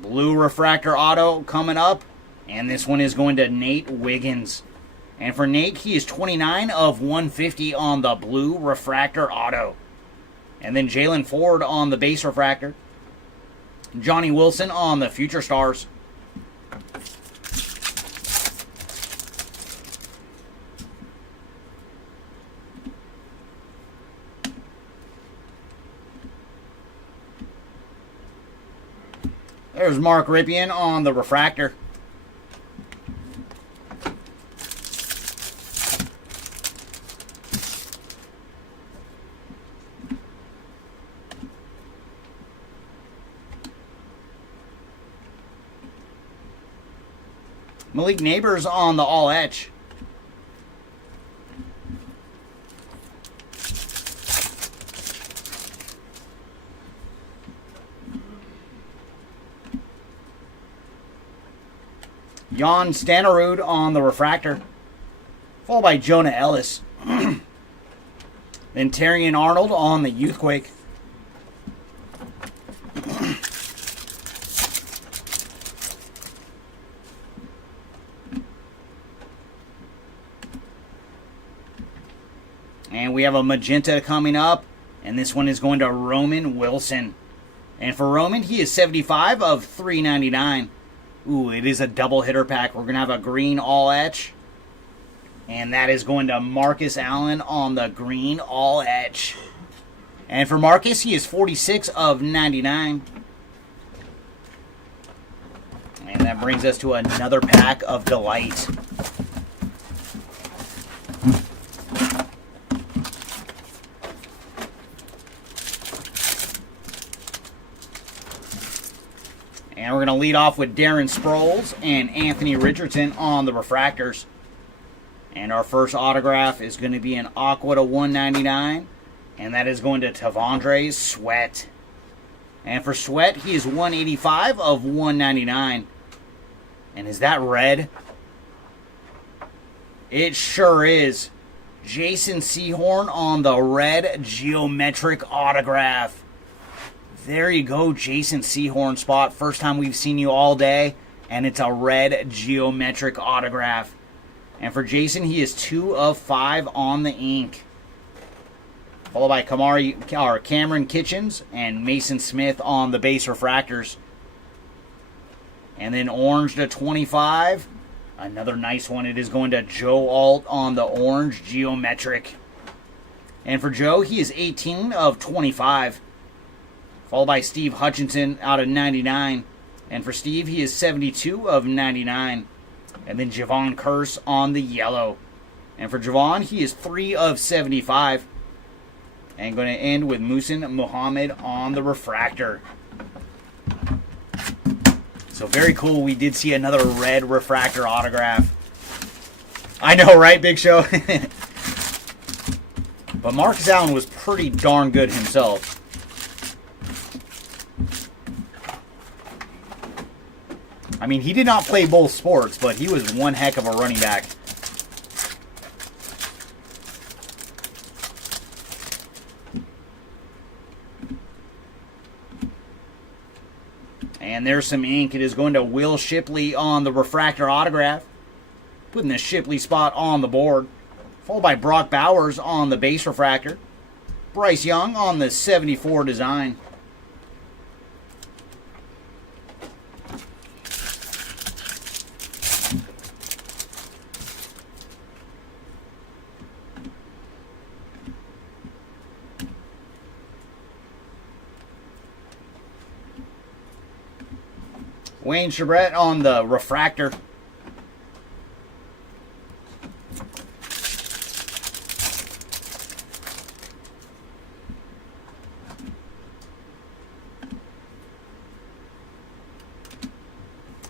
Blue refractor auto coming up. And this one is going to Nate Wiggins. And for Nate, he is 29 of 150 on the blue refractor auto. And then Jalen Ford on the base refractor. Johnny Wilson on the Future Stars. There's Mark Ripien on the refractor. Malik Neighbors on the all etch. Jan Stenerud on the refractor, followed by Jonah Ellis. Then Terrian Arnold on the Youthquake. And we have a magenta coming up, and this one is going to Roman Wilson. And for Roman, he is 75 of 399. Ooh, it is a double hitter pack. We're going to have a green all etch. And that is going to Marcus Allen on the green all etch. And for Marcus, he is 46 of 99. And that brings us to another pack of Delight. And we're going to lead off with Darren Sproles and Anthony Richardson on the refractors. And our first autograph is going to be an Aqua to 199. And that is going to Tavondre Sweat. And for Sweat, he is 185 of 199. And is that red? It sure is. Jason Sehorn on the red geometric autograph. There you go, Jason Sehorn spot. First time we've seen you all day. And it's a red geometric autograph. And for Jason, he is 2 of 5 on the ink. Followed by Cameron Kitchens and Mason Smith on the base refractors. And then orange to 25. Another nice one. It is going to Joe Alt on the orange geometric. And for Joe, he is 18 of 25. Followed by Steve Hutchinson out of 99. And for Steve, he is 72 of 99. And then Javon Curse on the yellow. And for Javon, he is 3 of 75. And going to end with Musin Muhammad on the refractor. So very cool. We did see another red refractor autograph. I know, right, Big Show? But Marcus Allen was pretty darn good himself. I mean, he did not play both sports, but he was one heck of a running back. And there's some ink. It is going to Will Shipley on the refractor autograph. Putting the Shipley spot on the board. Followed by Brock Bowers on the base refractor. Bryce Young on the 74 design. Wayne Chebret on the refractor.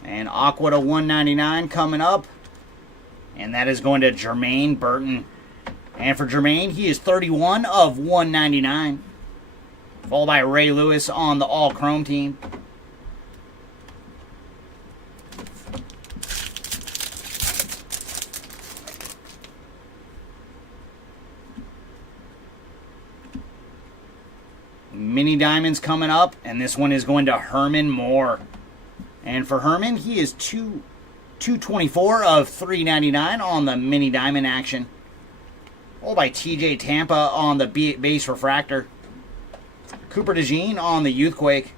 And Aqua to 199 coming up. And that is going to Jermaine Burton. And for Jermaine, he is 31 of 199. Followed by Ray Lewis on the all chrome team. Mini Diamonds coming up, and this one is going to Herman Moore. And for Herman, he is 224 of 399 on the Mini Diamond action. Followed by TJ Tampa on the base refractor. Cooper DeJean on the Youthquake.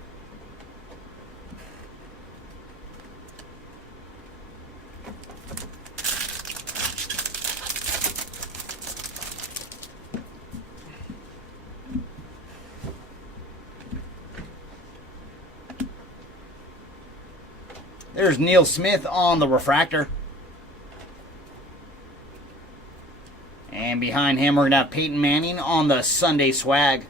There's Neil Smith on the refractor. And behind him, we're going to have Peyton Manning on the Sunday swag.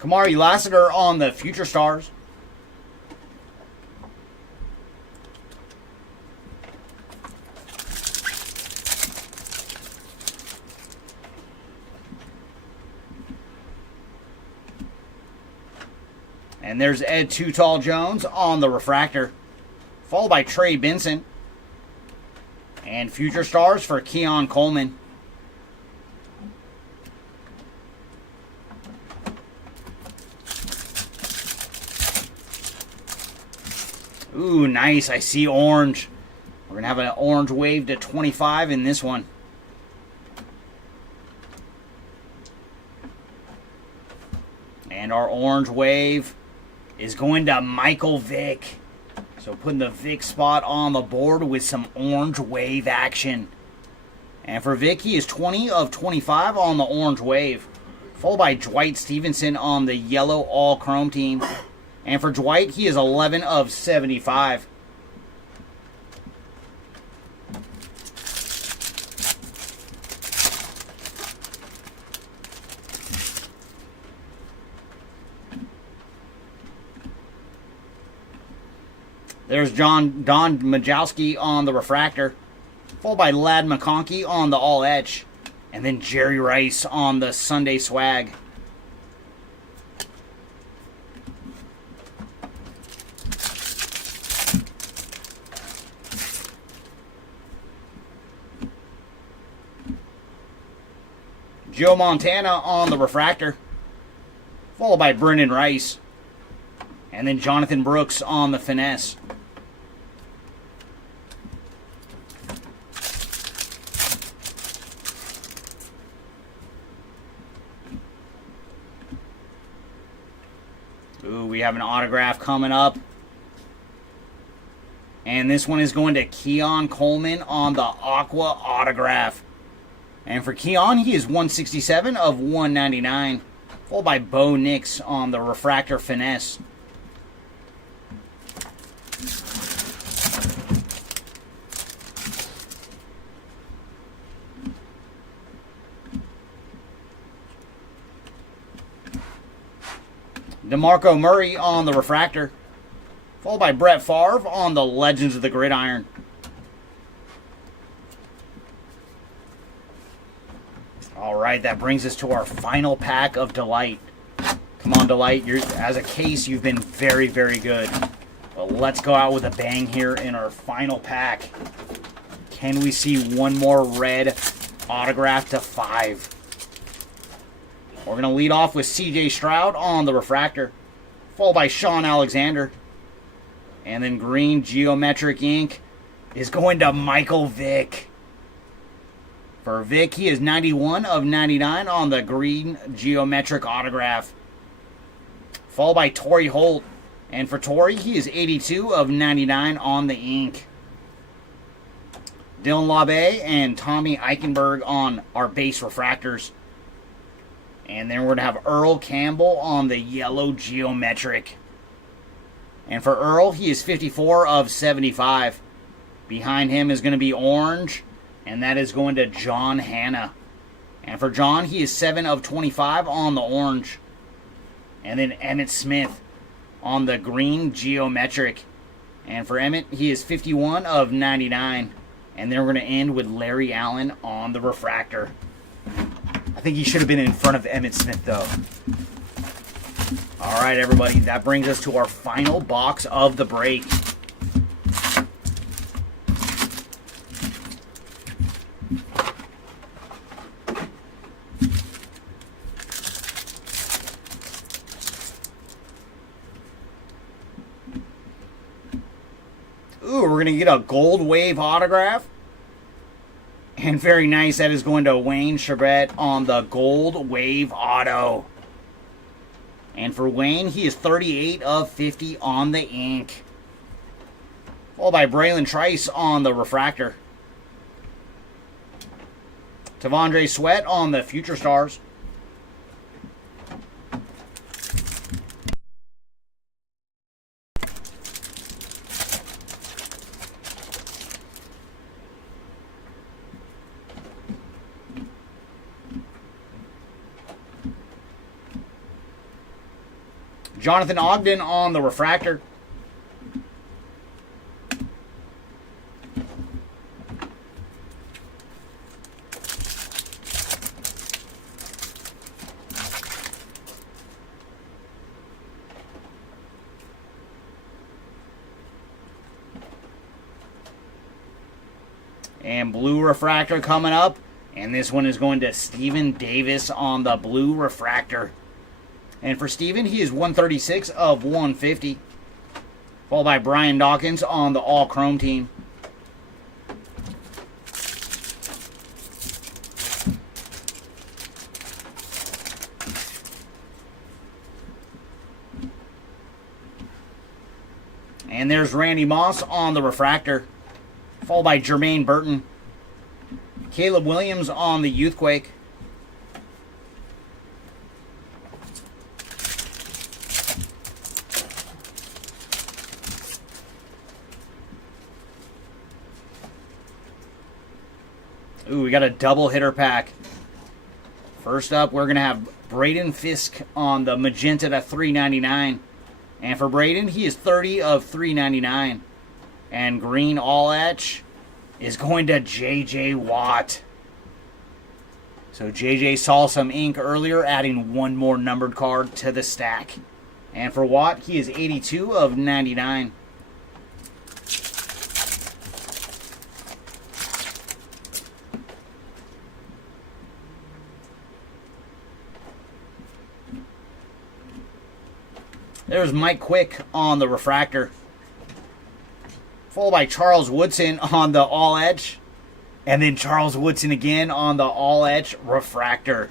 Kamari Lassiter on the Future Stars. And there's Ed Too Tall Jones on the refractor, followed by Trey Benson. And Future Stars for Keon Coleman. Ooh, nice. I see orange. We're going to have an orange wave to 25 in this one. And our orange wave is going to Michael Vick. So putting the Vick spot on the board with some orange wave action. And for Vick, he is 20 of 25 on the orange wave. Followed by Dwight Stevenson on the yellow all chrome team. And for Dwight, he is 11 of 75. There's Don Majowski on the refractor, followed by Ladd McConkey on the all etch, and then Jerry Rice on the Sunday swag. Joe Montana on the refractor, followed by Brendan Rice, and then Jonathan Brooks on the finesse. Ooh, we have an autograph coming up. And this one is going to Keon Coleman on the Aqua autograph. And for Keon, he is 167 of 199. Followed by Bo Nix on the refractor finesse. DeMarco Murray on the refractor, followed by Brett Favre on the Legends of the Gridiron. All right, that brings us to our final pack of Delight. Come on, Delight. As a case, you've been very, very good. But let's go out with a bang here in our final pack. Can we see one more red autograph to 5? We're going to lead off with C.J. Stroud on the refractor, followed by Sean Alexander. And then green geometric ink is going to Michael Vick. For Vick, he is 91 of 99 on the green geometric autograph, followed by Torrey Holt. And for Torrey, he is 82 of 99 on the ink. Dylan LaBe and Tommy Eichenberg on our base refractors. And then we're going to have Earl Campbell on the yellow geometric. And for Earl, he is 54 of 75. Behind him is going to be orange, and that is going to John Hanna. And for John, he is 7 of 25 on the orange. And then Emmitt Smith on the green geometric. And for Emmitt, he is 51 of 99. And then we're going to end with Larry Allen on the refractor. I think he should have been in front of Emmitt Smith, though. All right, everybody. That brings us to our final box of the break. Ooh, we're going to get a gold wave autograph. And very nice, that is going to Wayne Charbet on the gold wave auto. And for Wayne, he is 38 of 50 on the ink. Followed by Braylon Trice on the refractor. Tavondre Sweat on the Future Stars. Jonathan Ogden on the refractor. And blue refractor coming up. And this one is going to Steven Davis on the blue refractor. And for Steven, he is 136 of 150. Followed by Brian Dawkins on the all chrome team. And there's Randy Moss on the refractor. Followed by Jermaine Burton. Caleb Williams on the Youthquake. Ooh, we got a double hitter pack. First up, we're going to have Braden Fisk on the magenta to 399. And for Braden, he is 30 of 399. And green all etch is going to J.J. Watt. So J.J. saw some ink earlier, adding one more numbered card to the stack. And for Watt, he is 82 of 99. There's Mike Quick on the refractor. Followed by Charles Woodson on the all etch. And then Charles Woodson again on the all etch refractor.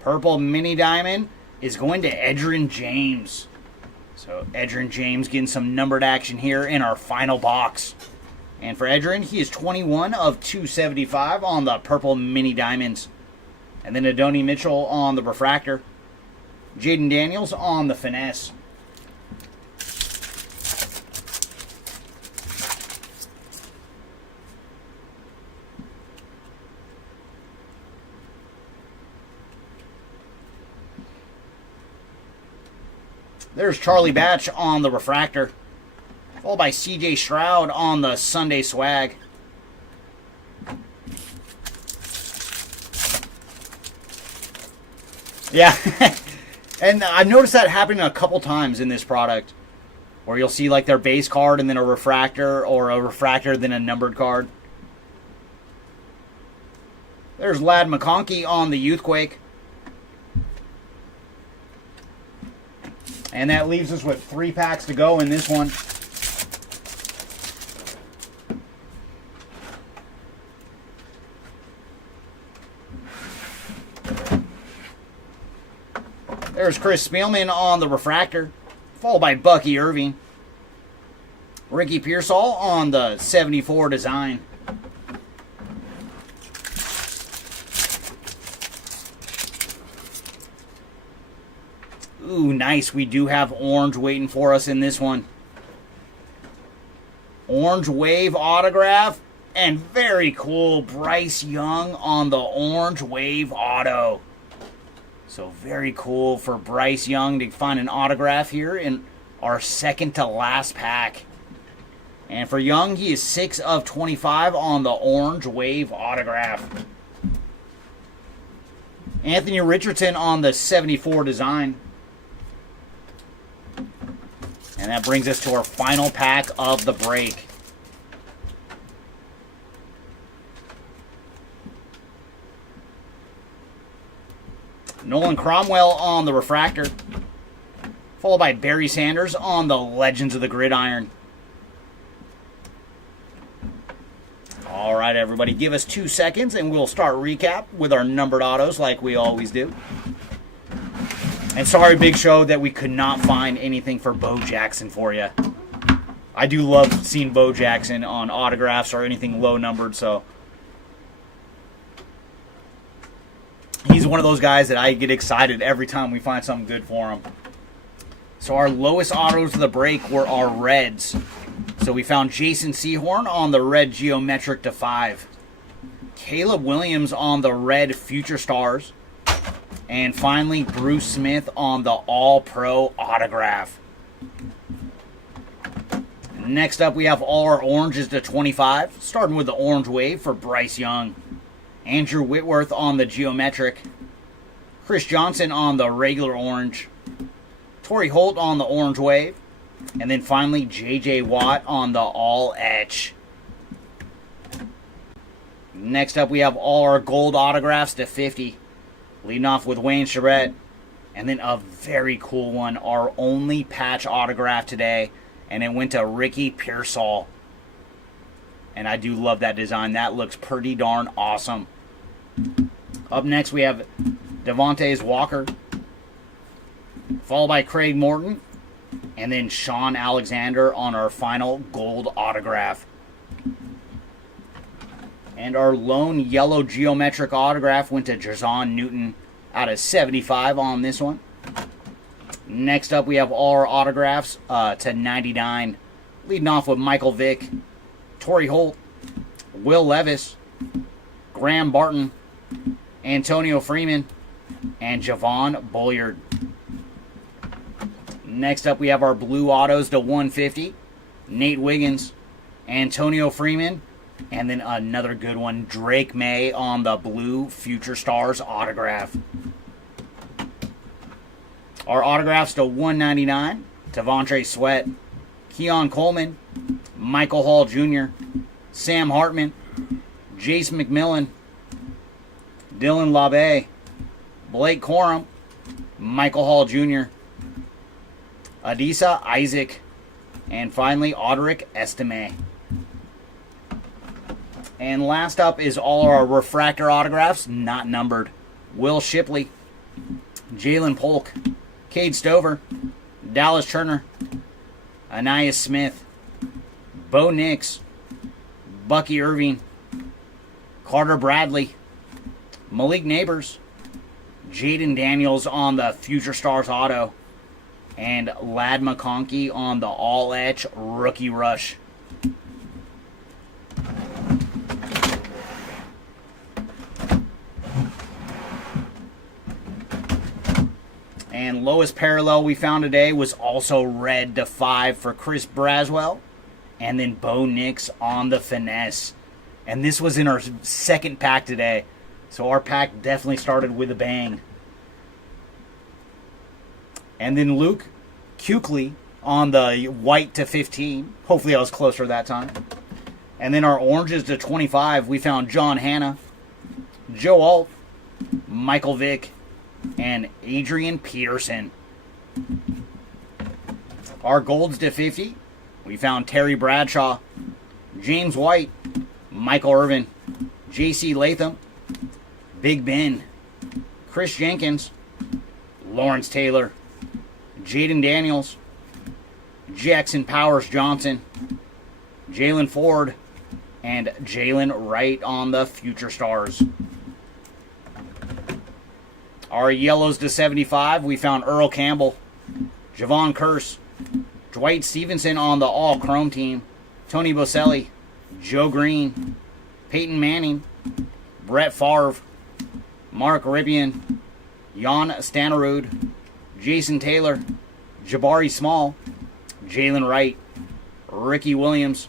Purple mini diamond is going to Edgerrin James. So Edgerrin James getting some numbered action here in our final box. And for Edgerrin, he is 21 of 275 on the purple mini diamonds. And then Adonai Mitchell on the refractor. Jaden Daniels on the finesse. There's Charlie Batch on the refractor. Followed by CJ Stroud on the Sunday swag. Yeah. And I've noticed that happening a couple times in this product. Where you'll see like their base card and then a refractor, or a refractor then a numbered card. There's Ladd McConkey on the Youthquake. And that leaves us with 3 packs to go in this one. There's Chris Spielman on the refractor, followed by Bucky Irving. Ricky Pearsall on the 74 design. Ooh, nice. We do have orange waiting for us in this one. Orange Wave autograph. And very cool, Bryce Young on the Orange Wave auto. So very cool for Bryce Young to find an autograph here in our second to last pack. And for Young, he is 6 of 25 on the Orange Wave autograph. Anthony Richardson on the 74 design. And that brings us to our final pack of the break. Nolan Cromwell on the refractor. Followed by Barry Sanders on the Legends of the Gridiron. All right, everybody, give us 2 seconds and we'll start recap with our numbered autos like we always do. And sorry, Big Show, that we could not find anything for Bo Jackson for you. I do love seeing Bo Jackson on autographs or anything low numbered, so he's one of those guys that I get excited every time we find something good for him. So our lowest autos of the break were our reds. So we found Jason Sehorn on the red geometric to 5. Caleb Williams on the red Future Stars. And finally, Bruce Smith on the All-Pro autograph. Next up, we have all our oranges to 25, starting with the Orange Wave for Bryce Young. Andrew Whitworth on the geometric, Chris Johnson on the regular orange, Torrey Holt on the orange wave, and then finally J.J. Watt on the all etch. Next up, we have all our gold autographs to 50. Leading off with Wayne Charette. And then a very cool one, our only patch autograph today. And it went to Ricky Pearsall. And I do love that design. That looks pretty darn awesome. Up next, we have Devontae Walker. Followed by Craig Morton. And then Sean Alexander on our final gold autograph. And our lone yellow geometric autograph went to Jason Newton out of 75 on this one. Next up, we have all our autographs to 99. Leading off with Michael Vick, Torrey Holt, Will Levis, Graham Barton, Antonio Freeman, and Javon Bulliard. Next up, we have our blue autos to 150. Nate Wiggins, Antonio Freeman, and then another good one, Drake May on the blue Future Stars autograph. Our autographs to 199. Tavontre Sweat, Keon Coleman, Michael Hall Jr., Sam Hartman, Jace McMillan, Dylan LaBe, Blake Corum, Michael Hall Jr., Adisa Isaac, and finally Audric Estime. And last up is all our refractor autographs, not numbered. Will Shipley, Jalen Polk, Cade Stover, Dallas Turner, Anais Smith, Bo Nix, Bucky Irving, Carter Bradley, Malik Neighbors, Jaden Daniels on the Future Stars auto, and Lad McConkey on the All Etch Rookie Rush. And lowest parallel we found today was also red to 5 for Chris Braswell. And then Bo Nix on the finesse. And this was in our second pack today. So our pack definitely started with a bang. And then Luke Kuechly on the white to 15. Hopefully I was closer that time. And then our oranges to 25. We found John Hanna, Joe Alt, Michael Vick, and Adrian Peterson. Our golds to 50. We found Terry Bradshaw, James White, Michael Irvin, J.C. Latham, Big Ben, Chris Jenkins, Lawrence Taylor, Jaden Daniels, Jackson Powers Johnson, Jalen Ford, and Jalen Wright on the Future Stars. Our yellows to 75, we found Earl Campbell, Javon Curse, Dwight Stevenson on the all chrome team, Tony Boselli, Joe Green, Peyton Manning, Brett Favre, Mark Ripien, Jan Stanerud, Jason Taylor, Jabari Small, Jalen Wright, Ricky Williams,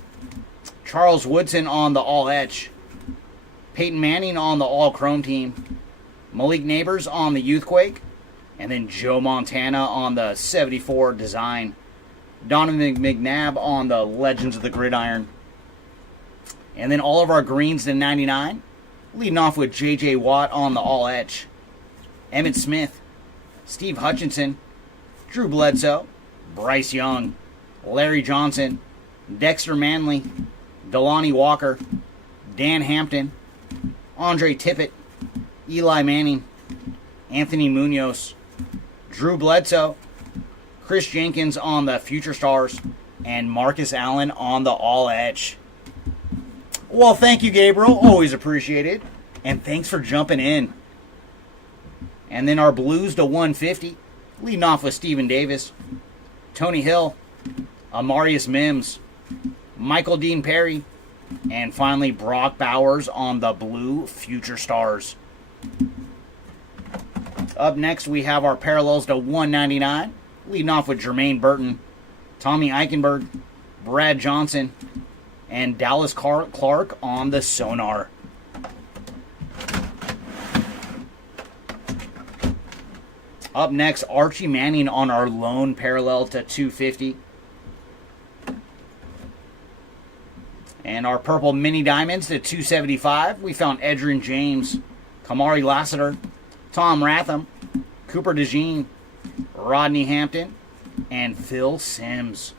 Charles Woodson on the all etch, Peyton Manning on the all chrome team, Malik Neighbors on the Youthquake, and then Joe Montana on the 74 design. Donovan McNabb on the Legends of the Gridiron. And then all of our greens to 99. Leading off with J.J. Watt on the all etch. Emmitt Smith, Steve Hutchinson, Drew Bledsoe, Bryce Young, Larry Johnson, Dexter Manley, Delanie Walker, Dan Hampton, Andre Tippett, Eli Manning, Anthony Munoz, Drew Bledsoe, Chris Jenkins on the Future Stars, and Marcus Allen on the All Etch. Well, thank you, Gabriel. Always appreciated. And thanks for jumping in. And then our blues to 150, leading off with Stephen Davis, Tony Hill, Amarius Mims, Michael Dean Perry, and finally Brock Bowers on the blue Future Stars. Up next, we have our parallels to 199, leading off with Jermaine Burton, Tommy Eichenberg, Brad Johnson, and Dallas Clark on the Sonar. Up next, Archie Manning on our lone parallel to 250. And our purple mini diamonds to 275. We found Edgerrin James, Kamari Lassiter, Tom Ratham, Cooper DeJean, Rodney Hampton, and Phil Simms.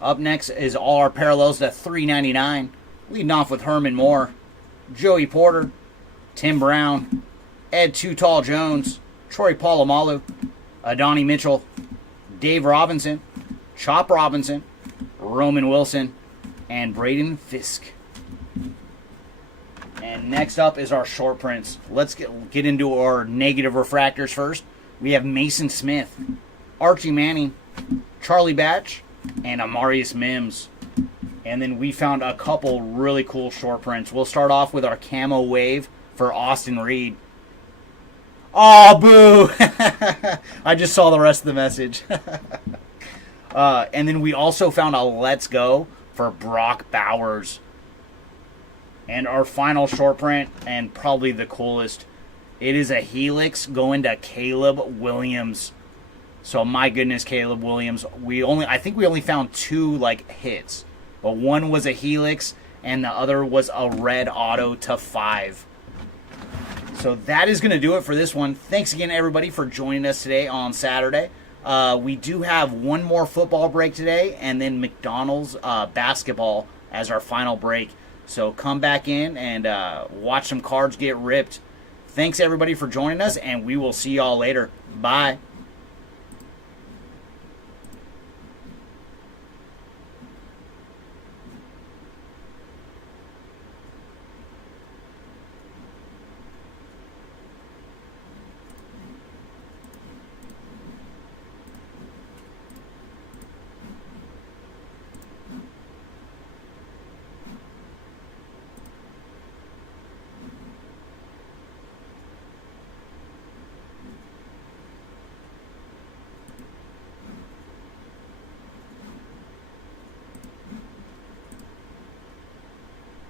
Up next is all our parallels to 399. Leading off with Herman Moore, Joey Porter, Tim Brown, Ed Too Tall Jones, Troy Polamalu, Adonai Mitchell, Dave Robinson, Chop Robinson, Roman Wilson, and Braden Fisk. And next up is our short prints. Let's get into our negative refractors first. We have Mason Smith, Archie Manning, Charlie Batch, and Amarius Mims. And then we found a couple really cool short prints. We'll start off with our camo wave for Austin Reed. Oh, boo! I just saw the rest of the message. And then we also found a Let's Go for Brock Bowers. And our final short print, and probably the coolest, it is a Helix going to Caleb Williams. So my goodness, Caleb Williams. I think we only found 2 hits. But one was a Helix and the other was a red auto to 5. So that is going to do it for this one. Thanks again, everybody, for joining us today on Saturday. We do have one more football break today, and then McDonald's basketball as our final break. So come back in and watch some cards get ripped. Thanks, everybody, for joining us, and we will see y'all later. Bye.